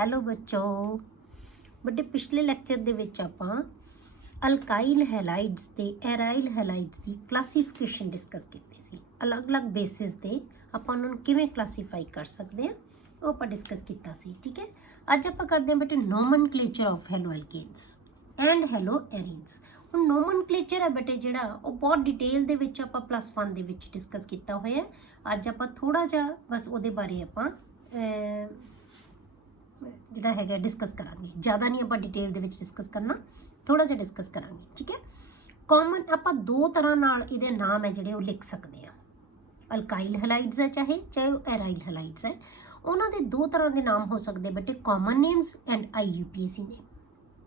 Hello ਬੱਚੋ ਬੇਟੇ ਪਿਛਲੇ ਲੈਕਚਰ ਦੇ ਵਿੱਚ ਆਪਾਂ ਅਲਕਾਈਲ ਹੈਲਾਈਡਸ ਤੇ ਐਰਾਈਲ ਹੈਲਾਈਡਸ ਦੀ ਕਲਾਸੀਫਿਕੇਸ਼ਨ ਡਿਸਕਸ ਕੀਤੀ ਸੀ। ਅਲੱਗ-ਅਲੱਗ ਬੇਸਿਸ ਤੇ ਆਪਾਂ ਉਹਨਾਂ ਨੂੰ ਕਿਵੇਂ ਕਲਾਸੀਫਾਈ ਕਰ ਸਕਦੇ ਆ ਉਹ ਆਪਾਂ ਡਿਸਕਸ ਕੀਤਾ ਸੀ। ਠੀਕ ਹੈ, ਅੱਜ ਆਪਾਂ ਕਰਦੇ ਹਾਂ ਬੇਟੇ ਨੋਮਨਕਲੇਚਰ ਆਫ ਹੈਲੋ ਐਲਕੇਨਸ ਐਂਡ ਹੈਲੋ ਐਰੀਨਸ। ਹੁਣ ਨੋਮਨਕਲੇਚਰ ਹੈ ਬੇਟੇ ਜਿਹੜਾ ਉਹ ਬਹੁਤ ਡਿਟੇਲ ਦੇ ਵਿੱਚ ਆਪਾਂ +1 ਦੇ ਵਿੱਚ ਡਿਸਕਸ ਕੀਤਾ ਹੋਇਆ। ਅੱਜ ਆਪਾਂ ਥੋੜਾ ਜਿਹਾ ਬਸ ਉਹਦੇ ਬਾਰੇ ਆਪਾਂ ਜਿਹੜਾ ਹੈਗਾ ਡਿਸਕਸ ਕਰਾਂਗੇ। ਜ਼ਿਆਦਾ ਨਹੀਂ ਆਪਾਂ ਡਿਟੇਲ ਦੇ ਵਿੱਚ ਡਿਸਕਸ ਕਰਨਾ, ਥੋੜਾ ਜਿਹਾ ਡਿਸਕਸ ਕਰਾਂਗੇ। ਠੀਕ ਹੈ, ਕਾਮਨ ਆਪਾਂ ਦੋ ਤਰ੍ਹਾਂ ਨਾਲ ਇਹਦੇ ਨਾਮ ਹੈ ਜਿਹੜੇ ਉਹ ਲਿਖ ਸਕਦੇ ਆ। ਅਲਕਾਈਲ ਹੈਲਾਈਡਸ ਹੈ ਚਾਹੇ ਉਹ ਐਰਾਈਲ ਹੈਲਾਈਡਸ ਹੈ, ਉਹਨਾਂ ਦੇ ਦੋ ਤਰ੍ਹਾਂ ਦੇ ਨਾਮ ਹੋ ਸਕਦੇ ਬੇਟੇ, ਕਾਮਨ ਨੇਮਸ ਐਂਡ IUPAC ਨੇਮ।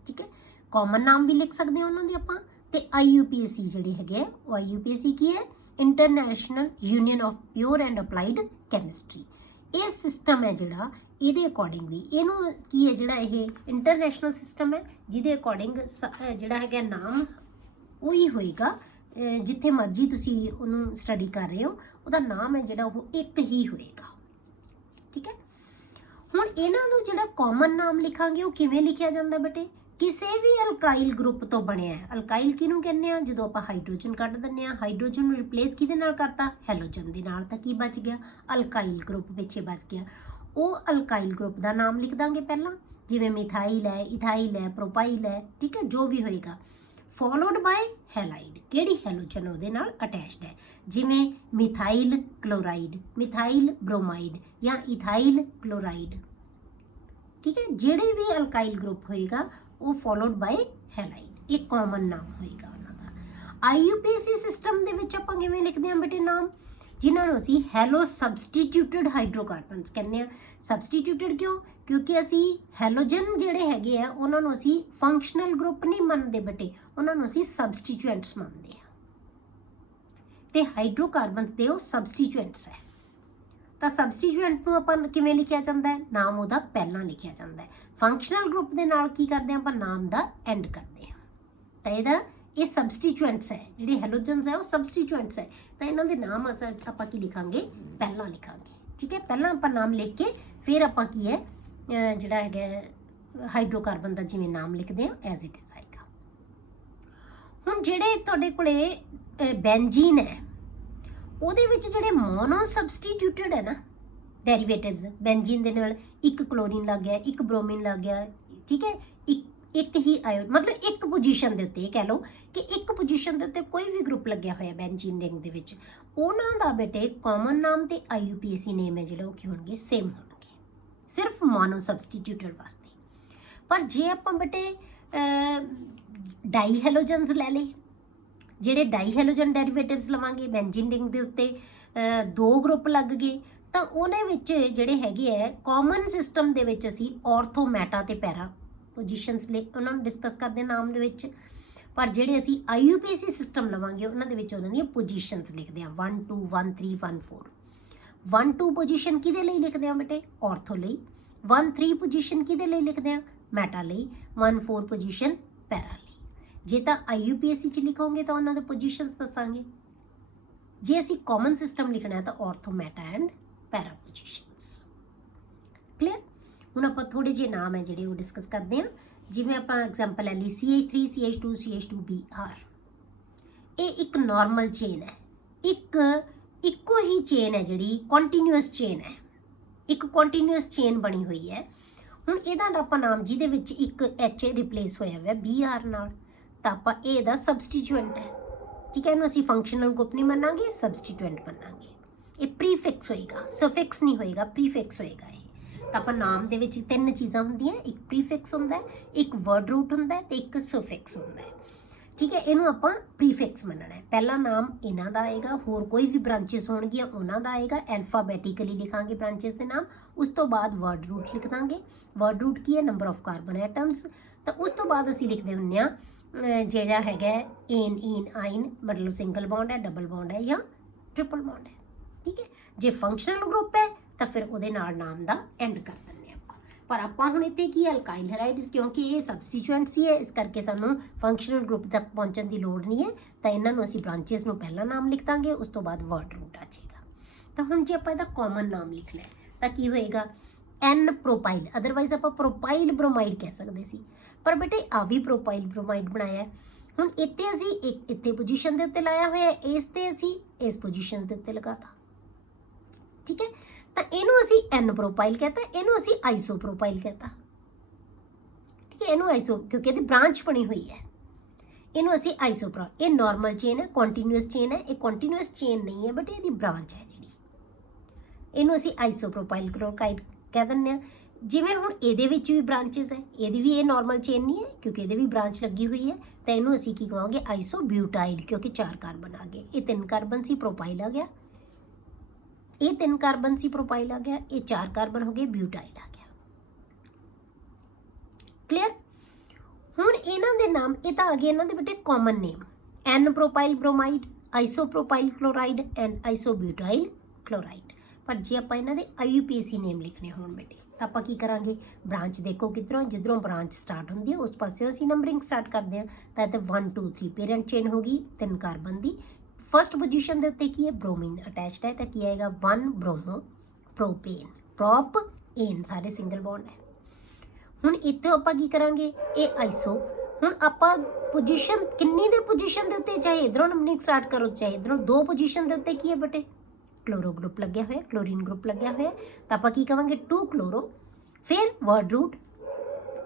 ਠੀਕ ਹੈ, ਕਾਮਨ ਨਾਮ ਵੀ ਲਿਖ ਸਕਦੇ ਆ ਉਹਨਾਂ ਦੇ ਆਪਾਂ, ਤੇ IUPAC ਜਿਹੜੇ ਹੈਗੇ ਆ ਉਹ IUPAC ਕੀ ਹੈ, international union of pure and applied chemistry. ਇਹ ਸਿਸਟਮ ਹੈ ਜਿਹੜਾ ਇਹਦੇ ਅਕੋਰਡਿੰਗ ਵੀ ਇਹਨੂੰ ਕੀ ਹੈ ਜਿਹੜਾ ਇਹ ਇੰਟਰਨੈਸ਼ਨਲ ਸਿਸਟਮ ਹੈ ਜਿਹਦੇ ਅਕੋਰਡਿੰਗ ਜਿਹੜਾ ਹੈਗਾ ਨਾਮ ਉਹੀ ਹੋਏਗਾ। ਜਿੱਥੇ ਮਰਜ਼ੀ ਤੁਸੀਂ ਉਹਨੂੰ ਸਟੱਡੀ ਕਰ ਰਹੇ ਹੋ ਉਹਦਾ ਨਾਮ ਹੈ ਜਿਹੜਾ ਉਹ ਇੱਕ ਹੀ ਹੋਏਗਾ। ਠੀਕ ਹੈ, ਹੁਣ ਇਹਨਾਂ ਨੂੰ ਜਿਹੜਾ ਕਾਮਨ ਨਾਮ ਲਿਖਾਂਗੇ ਉਹ ਕਿਵੇਂ ਲਿਖਿਆ ਜਾਂਦਾ ਬੇਟੇ, ਕਿਸੇ ਵੀ ਅਲਕਾਈਲ ਗਰੁੱਪ ਤੋਂ ਬਣਿਆ ਹੈ। ਅਲਕਾਈਲ ਕਿਹਨੂੰ ਕਹਿੰਦੇ ਆ, ਜਦੋਂ ਆਪਾਂ ਹਾਈਡਰੋਜਨ ਕੱਢ ਦਿੰਦੇ ਆ, ਹਾਈਡਰੋਜਨ ਨੂੰ ਰਿਪਲੇਸ ਕਿਹਦੇ ਨਾਲ ਕਰਤਾ, ਹੈਲੋਜਨ ਦੇ ਨਾਲ, ਤਾਂ ਕੀ ਬਚ ਗਿਆ, ਅਲਕਾਈਲ ਗਰੁੱਪ ਪਿੱਛੇ ਬਚ ਗਿਆ। ਉਹ ਅਲਕਾਈਲ ਗਰੁੱਪ ਦਾ ਨਾਮ ਲਿਖ ਦਾਂਗੇ ਪਹਿਲਾਂ, ਜਿਵੇਂ ਮਿਥਾਈਲ ਹੈ, ਇਥਾਈਲ ਹੈ, ਪ੍ਰੋਪਾਈਲ ਹੈ। ਠੀਕ ਹੈ, ਜੋ ਵੀ ਹੋਏਗਾ, ਫੋਲੋਡ ਬਾਈ ਹੈਲਾਈਡ, ਕਿਹੜੀ ਹੈਲੋਜਨ ਉਹਦੇ ਨਾਲ ਅਟੈਚਡ ਹੈ, ਜਿਵੇਂ ਮਿਥਾਈਲ ਕਲੋਰਾਈਡ, ਮਿਥਾਈਲ ਬ੍ਰੋਮਾਈਡ ਜਾਂ ਇਥਾਈਲ ਕਲੋਰਾਈਡ। ਠੀਕ ਹੈ, ਜਿਹੜੇ ਵੀ ਅਲਕਾਈਲ ਗਰੁੱਪ ਹੋਏਗਾ ਉਹ ਫੋਲੋਡ ਬਾਈ ਹੈਲਾਈਡ, ਇਹ ਕਾਮਨ ਨਾਮ ਹੋਏਗਾ ਉਹਨਾਂ ਦਾ। IUPAC ਸਿਸਟਮ ਦੇ ਵਿੱਚ ਆਪਾਂ ਕਿਵੇਂ ਲਿਖਦੇ ਹਾਂ ਬੇਟੇ ਨਾਮ, ਜਿਨ੍ਹਾਂ ਨੂੰ ਅਸੀਂ ਹੈਲੋ ਸਬਸਟੀਟਿਊਟਡ ਹਾਈਡਰੋਕਾਰਬਨਸ ਕਹਿੰਦੇ ਆ। ਸਬਸਟੀਟਿਊਟਡ ਕਿਉਂ, ਕਿਉਂਕਿ ਅਸੀਂ ਹੈਲੋਜਨ ਜਿਹੜੇ ਹੈਗੇ ਆ ਉਹਨਾਂ ਨੂੰ ਅਸੀਂ ਫੰਕਸ਼ਨਲ ਗਰੁੱਪ ਨਹੀਂ ਮੰਨਦੇ ਬੇਟੇ, ਉਹਨਾਂ ਨੂੰ ਅਸੀਂ ਸਬਸਟੀਟਿਊਐਂਟਸ ਮੰਨਦੇ ਆ, ਤੇ ਹਾਈਡਰੋਕਾਰਬਨਸ ਦੇ ਉਹ ਸਬਸਟੀਟਿਊਐਂਟਸ ਹੈ। ਤਾਂ ਸਬਸਟੀਟਿਊਐਂਟ ਨੂੰ ਆਪਾਂ ਕਿਵੇਂ ਲਿਖਿਆ ਜਾਂਦਾ ਹੈ, ਨਾਮ ਉਹਦਾ ਪਹਿਲਾਂ ਲਿਖਿਆ ਜਾਂਦਾ ਹੈ। ਫੰਕਸ਼ਨਲ ਗਰੁੱਪ ਦੇ ਨਾਲ ਕੀ ਕਰਦੇ ਆ ਆਪਾਂ, ਨਾਮ ਦਾ ਐਂਡ ਕਰਦੇ ਆ। ਤਾਂ ਇਹਦਾ ਇਹ ਸਬਸਟੀਟਿਊਐਂਟਸ ਹੈ, ਜਿਹੜੇ ਹੈਲੋਜਨਸ ਹੈ ਉਹ ਸਬਸਟੀਟਿਊਐਂਟਸ ਹੈ, ਤਾਂ ਇਹਨਾਂ ਦੇ ਨਾਮ ਆਪਾਂ ਕੀ ਲਿਖਾਂਗੇ, ਪਹਿਲਾਂ ਲਿਖਾਂਗੇ। ਠੀਕ ਹੈ, ਪਹਿਲਾਂ ਆਪਾਂ ਨਾਮ ਲਿਖ ਕੇ ਫਿਰ ਆਪਾਂ ਕੀ ਹੈ ਜਿਹੜਾ ਹੈਗਾ ਹਾਈਡਰੋਕਾਰਬਨ ਦਾ ਜਿਵੇਂ ਨਾਮ ਲਿਖਦੇ ਆ ਐਜ਼ ਇਟ ਇਜ਼ ਆਏਗਾ। ਹੁਣ ਜਿਹੜੇ ਤੁਹਾਡੇ ਕੋਲੇ ਬੈਂਜੀਨ ਹੈ ਉਹਦੇ ਵਿੱਚ ਜਿਹੜੇ ਮੋਨੋ ਸਬਸਟੀਟਿਊਟਡ ਹੈ ਨਾ ਡੈਰੀਵੇਟਿਵਸ, ਬੈਂਜੀਨ ਦੇ ਨਾਲ ਇੱਕ ਕਲੋਰੀਨ ਲੱਗ ਗਿਆ, ਇੱਕ ਬ੍ਰੋਮੀਨ ਲੱਗ ਗਿਆ। ਠੀਕ ਹੈ, ਇੱਕ ਹੀ ਆਇਓ, ਮਤਲਬ ਇੱਕ ਪੋਜੀਸ਼ਨ ਦੇ ਉੱਤੇ ਕਹਿ ਲਓ ਕਿ ਇੱਕ ਪੋਜੀਸ਼ਨ ਦੇ ਉੱਤੇ ਕੋਈ ਵੀ ਗਰੁੱਪ ਲੱਗਿਆ ਹੋਇਆ ਬੈਂਜੀਨ ਰਿੰਗ ਦੇ ਵਿੱਚ, ਉਹਨਾਂ ਦਾ ਬੇਟੇ ਕਾਮਨ ਨਾਮ ਤੇ IUPAC ਨੇਮ ਹੈ ਜਿਹੜਾ ਉਹ ਕੀ ਹੋਣਗੇ, ਸੇਮ ਹੋਣਗੇ, ਸਿਰਫ ਮੋਨੋ ਸਬਸਟੀਟਿਊਟਡ ਵਾਸਤੇ। ਪਰ ਜੇ ਆਪਾਂ ਬੇਟੇ ਡਾਈ ਹੈਲੋਜਨਸ ਲੈ ਲਏ, ਜਿਹੜੇ ਡਾਈ ਹੈਲੋਜਨ ਡੈਰੀਵੇਟਿਵਸ ਲਵਾਂਗੇ ਬੈਂਜੀਨ ਰਿੰਗ ਦੇ ਉੱਤੇ, ਦੋ ਗਰੁੱਪ ਲੱਗ ਗਏ, ਤਾਂ ਉਹਦੇ ਵਿੱਚ ਜਿਹੜੇ ਹੈਗੇ ਹੈ ਕਾਮਨ ਸਿਸਟਮ ਦੇ ਵਿੱਚ ਅਸੀਂ ਔਰਥੋ, ਮੈਟਾ ਤੇ ਪੈਰਾ ਪੋਜੀਸ਼ਨਸ ਲੈ ਉਹਨਾਂ ਨੂੰ ਡਿਸਕਸ ਕਰਦੇ ਨਾਮ ਦੇ ਵਿੱਚ। ਪਰ ਜਿਹੜੇ ਅਸੀਂ IUPAC ਸਿਸਟਮ ਲਵਾਂਗੇ ਉਹਨਾਂ ਦੇ ਵਿੱਚ ਉਹਨਾਂ ਦੀਆਂ ਪੋਜੀਸ਼ਨਸ ਲਿਖਦੇ ਆ, 1 2 1 3 1 4। 1 2 ਪੋਜੀਸ਼ਨ ਕਿਹਦੇ ਲਈ ਲਿਖਦੇ ਆ ਬੇਟੇ, ਔਰਥੋ ਲਈ। 1 3 ਪੋਜੀਸ਼ਨ ਕਿਹਦੇ ਲਈ ਲਿਖਦੇ ਆ, ਮੈਟਾ ਲਈ। 1 4 ਪੋਜੀਸ਼ਨ ਪੈਰਾ ਲਈ। ਜੇ ਤਾਂ IUPAC 'ਚ ਲਿਖੋਗੇ ਤਾਂ ਉਹਨਾਂ ਦੇ ਪੋਜੀਸ਼ਨਸ ਦੱਸਾਂਗੇ, ਜੇ ਅਸੀਂ ਕਾਮਨ ਸਿਸਟਮ ਲਿਖਣਾ ਹੈ ਤਾਂ ortho, meta and para positions. Clear. ਹੁਣ ਆਪਾਂ ਥੋੜੇ ਜਿਹੇ ਨਾਮ ਹੈ ਜਿਹੜੇ ਉਹ ਡਿਸਕਸ ਕਰਦੇ ਹਾਂ। ਜਿਵੇਂ ਆਪਾਂ ਐਗਜ਼ਾਮਪਲ ਲੈ ਲਈ CH3 CH2 CH2Br, ਇਹ ਇੱਕ ਨਾਰਮਲ ਚੇਨ ਹੈ, ਇੱਕੋ ਹੀ ਚੇਨ ਹੈ ਜਿਹੜੀ ਕੰਟੀਨਿਊਅਸ ਚੇਨ ਹੈ, ਇੱਕ ਕੰਟੀਨਿਊਅਸ ਚੇਨ ਬਣੀ ਹੋਈ ਹੈ। ਹੁਣ ਇਹਦਾ ਆਪਾਂ ਨਾਮ ਜਿਹਦੇ ਵਿੱਚ ਇੱਕ H ਰਿਪਲੇਸ ਹੋਇਆ ਹੋਇਆ Br ਨਾਲ, ਤਾਂ ਆਪਾਂ ਇਹ ਇਹਦਾ ਸਬਸਟੀਟਿਊਐਂਟ ਹੈ। ਠੀਕ ਹੈ, ਇਹਨੂੰ ਅਸੀਂ ਫੰਕਸ਼ਨਲ ਗਰੁੱਪ ਨਹੀਂ ਮੰਨਾਂਗੇ, ਸਬਸਟੀਟਿਊਐਂਟ ਮੰਨਾਂਗੇ। ਇਹ ਪ੍ਰੀਫਿਕਸ ਹੋਏਗਾ, ਸਫਿਕਸ ਨਹੀਂ ਹੋਏਗਾ, ਪ੍ਰੀਫਿਕਸ ਹੋਏਗਾ ਇਹ। ਤਾਂ ਆਪਾਂ ਨਾਮ ਦੇ ਵਿੱਚ ਤਿੰਨ ਚੀਜ਼ਾਂ ਹੁੰਦੀਆਂ, ਇੱਕ ਪ੍ਰੀਫਿਕਸ ਹੁੰਦਾ, ਇੱਕ ਵਰਡ ਰੂਟ ਹੁੰਦਾ ਤੇ ਇੱਕ ਸਫਿਕਸ ਹੁੰਦਾ ਹੈ। ਠੀਕ ਹੈ, ਇਹਨੂੰ ਆਪਾਂ ਪ੍ਰੀਫਿਕਸ ਮੰਨਣਾ ਹੈ। ਪਹਿਲਾ ਨਾਮ ਇਹਨਾਂ ਦਾ ਆਏਗਾ, ਹੋਰ ਕੋਈ ਵੀ ਬ੍ਰਾਂਚਿਸ ਹੋਣਗੀਆਂ ਉਹਨਾਂ ਦਾ ਆਏਗਾ, ਐਲਫਾਬੈਟਿਕਲੀ ਲਿਖਾਂਗੇ ਬ੍ਰਾਂਚਿਸ ਦੇ ਨਾਮ। ਉਸ ਤੋਂ ਬਾਅਦ ਵਰਡ ਰੂਟ ਲਿਖ ਦਾਂਗੇ। ਵਰਡ ਰੂਟ ਕੀ ਹੈ, ਨੰਬਰ ਆਫ ਕਾਰਬਨ ਐਟਮਸ। ਤਾਂ ਉਸ ਤੋਂ ਬਾਅਦ ਅਸੀਂ ਲਿਖਦੇ ਹੁੰਦੇ ਹਾਂ ਜਿਹੜਾ ਹੈਗਾ ਏਨ ਈਨ ਆਈਨ, ਮਤਲਬ ਸਿੰਗਲ ਬੌਂਡ ਹੈ, ਡਬਲ ਬੌਂਡ ਹੈ ਜਾਂ ਟ੍ਰਿਪਲ ਬੌਂਡ ਹੈ। ਠੀਕ ਹੈ, ਜੇ ਫੰਕਸ਼ਨਲ ਗਰੁੱਪ ਹੈ ਤਾਂ ਫਿਰ ਉਹਦੇ ਨਾਲ ਨਾਮ ਦਾ ਐਂਡ ਕਰ ਦਿੰਦੇ ਆਪਾਂ। ਪਰ ਆਪਾਂ ਹੁਣ ਇੱਥੇ ਕੀ ਅਲਕਾਈਲ ਹੈਲਾਈਡਸ, ਕਿਉਂਕਿ ਇਹ ਸਬਸਟੀਟਿਊਐਂਟਸ ਹੀ ਹੈ, ਇਸ ਕਰਕੇ ਸਾਨੂੰ ਫੰਕਸ਼ਨਲ ਗਰੁੱਪ ਤੱਕ ਪਹੁੰਚਣ ਦੀ ਲੋੜ ਨਹੀਂ ਹੈ। ਤਾਂ ਇਹਨਾਂ ਨੂੰ ਅਸੀਂ ਬ੍ਰਾਂਚਿਸ ਨੂੰ ਪਹਿਲਾਂ ਨਾਮ ਲਿਖ ਦਾਂਗੇ, ਉਸ ਤੋਂ ਬਾਅਦ ਵਰਡ ਰੂਟ ਆ ਜਾਏਗਾ। ਤਾਂ ਹੁਣ ਜੇ ਆਪਾਂ ਇਹਦਾ ਕਾਮਨ ਨਾਮ ਲਿਖਣਾ ਹੈ ਤਾਂ ਕੀ ਹੋਏਗਾ, ਐਨ ਪ੍ਰੋਪਾਈਲ, ਅਦਰਵਾਈਜ਼ ਆਪਾਂ ਪ੍ਰੋਪਾਈਲ ਬ੍ਰੋਮਾਈਡ ਕਹਿ ਸਕਦੇ ਸੀ, ਪਰ ਬੇਟੇ ਆ ਵੀ ਪ੍ਰੋਪਾਈਲ ਬ੍ਰੋਮਾਈਡ ਬਣਾਇਆ। ਹੁਣ ਇੱਥੇ ਅਸੀਂ ਇੱਕ ਇੱਥੇ ਪੋਜੀਸ਼ਨ ਦੇ ਉੱਤੇ ਲਾਇਆ ਹੋਇਆ, ਇਸ ਤੇ ਅਸੀਂ ਇਸ ਪੋਜੀਸ਼ਨ ਦੇ ਉੱਤੇ ਲਗਾਤਾ, ਠੀਕ ਹੈ। ਤਾਂ ਇਹਨੂੰ ਅਸੀਂ ਐਨ ਪ੍ਰੋਪਾਈਲ ਕਹਤਾ, ਇਹਨੂੰ ਅਸੀਂ ਆਈਸੋ ਪ੍ਰੋਪਾਈਲ ਕਹਤਾ, ਠੀਕ ਹੈ। ਇਹਨੂੰ ਆਈਸੋ ਕਿਉਂਕਿ ਇਹਦੀ ਬ੍ਰਾਂਚ ਬਣੀ ਹੋਈ ਹੈ, ਇਹਨੂੰ ਅਸੀਂ ਆਈਸੋਪ੍ਰਾ। ਇਹ ਨਾਰਮਲ ਚੇਨ ਹੈ, ਕੰਟੀਨਿਊਸ ਚੇਨ ਹੈ, ਇਹ ਕੰਟੀਨਿਊਸ ਚੇਨ ਨਹੀਂ ਹੈ ਬਟ ਇਹਦੀ ਬ੍ਰਾਂਚ ਹੈ ਜਿਹੜੀ, ਇਹਨੂੰ ਅਸੀਂ ਆਈਸੋਪ੍ਰੋਪਾਈਲ ਕਲੋਰਾਈਡ ਕਹਿ ਦਿੰਦੇ ਹਾਂ। ਜਿਵੇਂ ਹੁਣ ਇਹਦੇ ਵਿੱਚ ਵੀ ਬ੍ਰਾਂਚਿਸ ਹੈ, ਇਹਦੀ ਵੀ ਇਹ ਨਾਰਮਲ ਚੇਨ ਨਹੀਂ ਹੈ ਕਿਉਂਕਿ ਇਹਦੇ ਵੀ ਬ੍ਰਾਂਚ ਲੱਗੀ ਹੋਈ ਹੈ, ਤਾਂ ਇਹਨੂੰ ਅਸੀਂ ਕੀ ਕਹਾਂਗੇ ਆਈਸੋਬਿਊਟਾਈਲ, ਕਿਉਂਕਿ 4 ਕਾਰਬਨ ਆ ਗਏ। ਇਹ 3 ਕਾਰਬਨ ਸੀ, ਪ੍ਰੋਪਾਈਲ ਆ ਗਿਆ, ਇਹ 3 ਕਾਰਬਨ ਸੀ, ਪ੍ਰੋਪਾਈਲ ਆ ਗਿਆ, ਇਹ 4 ਕਾਰਬਨ ਹੋ ਗਏ, ਬਿਊਟਾਈਲ ਆ ਗਿਆ। ਕਲੀਅਰ। ਹੁਣ ਇਹਨਾਂ ਦੇ ਨਾਮ ਇਹ ਤਾਂ ਆ ਗਏ ਇਹਨਾਂ ਦੇ ਬੇਟੇ common name, N propyl bromide, isopropyl chloride and isobutyl chloride. ਪਰ ਜੇ ਆਪਾਂ ਇਹਨਾਂ ਦੇ IUPAC ਨੇਮ ਲਿਖਣੇ ਹੋਣ ਬੇਟੇ ਤਾਂ ਆਪਾਂ ਕੀ ਕਰਾਂਗੇ, ਬ੍ਰਾਂਚ ਦੇਖੋ ਕਿੱਧਰੋਂ, ਜਿੱਧਰੋਂ ਬ੍ਰਾਂਚ ਸਟਾਰਟ ਹੁੰਦੀ ਹੈ ਉਸ ਪਾਸਿਓਂ ਅਸੀਂ ਨੰਬਰਿੰਗ ਸਟਾਰਟ ਕਰਦੇ ਹਾਂ। ਤਾਂ ਇੱਥੇ 1 2 3 ਪੇਰੈਂਟ ਚੇਨ ਹੋ ਗਈ 3 ਕਾਰਬਨ ਦੀ। ਫਸਟ ਪੋਜੀਸ਼ਨ ਦੇ ਉੱਤੇ ਕੀ ਹੈ, ਬ੍ਰੋਮੀਨ ਅਟੈਚਡ ਹੈ, ਤਾਂ ਕੀ ਆਏਗਾ 1 ਬ੍ਰੋਮੋ ਪ੍ਰੋਪੇਨ, ਪ੍ਰੋਪ ਏਨ ਸਾਰੇ ਸਿੰਗਲ ਬੌਂਡ ਹੈ। ਹੁਣ ਇੱਥੇ ਆਪਾਂ ਕੀ ਕਰਾਂਗੇ, ਇਹ ਆਈਸੋ। ਹੁਣ ਆਪਾਂ ਪੋਜੀਸ਼ਨ ਕਿੰਨੀ ਦੇ ਪੋਜੀਸ਼ਨ ਦੇ ਉੱਤੇ, ਚਾਹੇ ਇਧਰੋਂ ਨੰਬਰਿੰਗ ਸਟਾਰਟ ਕਰੋ ਚਾਹੇ ਇਧਰੋਂ, 2 ਪੋਜੀਸ਼ਨ ਦੇ ਉੱਤੇ ਕੀ ਹੈ ਬੇਟੇ, ਕਲੋਰੋ ਗਰੁੱਪ ਲੱਗਿਆ ਹੋਇਆ, ਕਲੋਰੀਨ ਗਰੁੱਪ ਲੱਗਿਆ ਹੋਇਆ, ਤਾਂ ਆਪਾਂ ਕੀ ਕਹਾਂਗੇ 2 ਕਲੋਰੋ, ਫਿਰ ਵਰਡ ਰੂਟ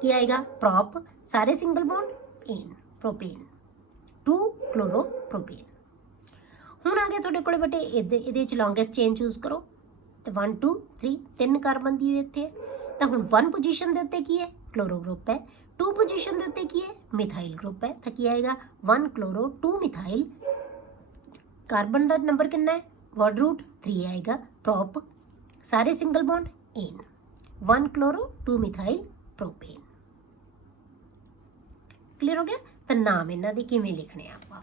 ਕੀ ਆਏਗਾ ਪ੍ਰੋਪ ਸਾਰੇ ਸਿੰਗਲ ਬੌਂਡ ਏਨ ਪ੍ਰੋਪੇਨ, 2 ਕਲੋਰੋ ਪ੍ਰੋਪੇਨ। ਹੁਣ ਆ ਗਿਆ ਤੁਹਾਡੇ ਕੋਲ ਬੇਟੇ ਇਹਦੇ ਵਿੱਚ ਲੌਂਗੈਸਟ ਚੇਨ ਚੂਜ਼ ਕਰੋ, ਤੇ 1 2 3 3 ਕਾਰਬਨ ਦੀ ਹੋਈ ਇੱਥੇ। ਤਾਂ ਹੁਣ 1 ਪੋਜੀਸ਼ਨ ਦੇ ਉੱਤੇ ਕੀ ਹੈ, ਕਲੋਰੋ ਗਰੁੱਪ ਹੈ, 2 ਪੋਜੀਸ਼ਨ ਦੇ ਉੱਤੇ ਕੀ ਹੈ, ਮਿਥਾਈਲ ਗਰੁੱਪ ਹੈ, ਤਾਂ ਕੀ ਆਏਗਾ 1 ਕਲੋਰੋ 2 ਮਿਥਾਈਲ। ਕਾਰਬਨ ਦਾ ਨੰਬਰ ਕਿੰਨਾ ਹੈ, ਵਰਡ ਰੂਟ 3 ਆਏਗਾ, ਪ੍ਰੋਪ ਸਾਰੇ ਸਿੰਗਲ ਬੌਂਡ ਏਨ, 1 ਕਲੋਰੋ 2 ਮਿਥਾਈਲ ਪ੍ਰੋਪੇਨ। ਕਲੀਅਰ ਹੋ ਗਿਆ। ਤਾਂ ਨਾਮ ਇਹਨਾਂ ਦੇ ਕਿਵੇਂ ਲਿਖਣੇ ਆ ਆਪਾਂ,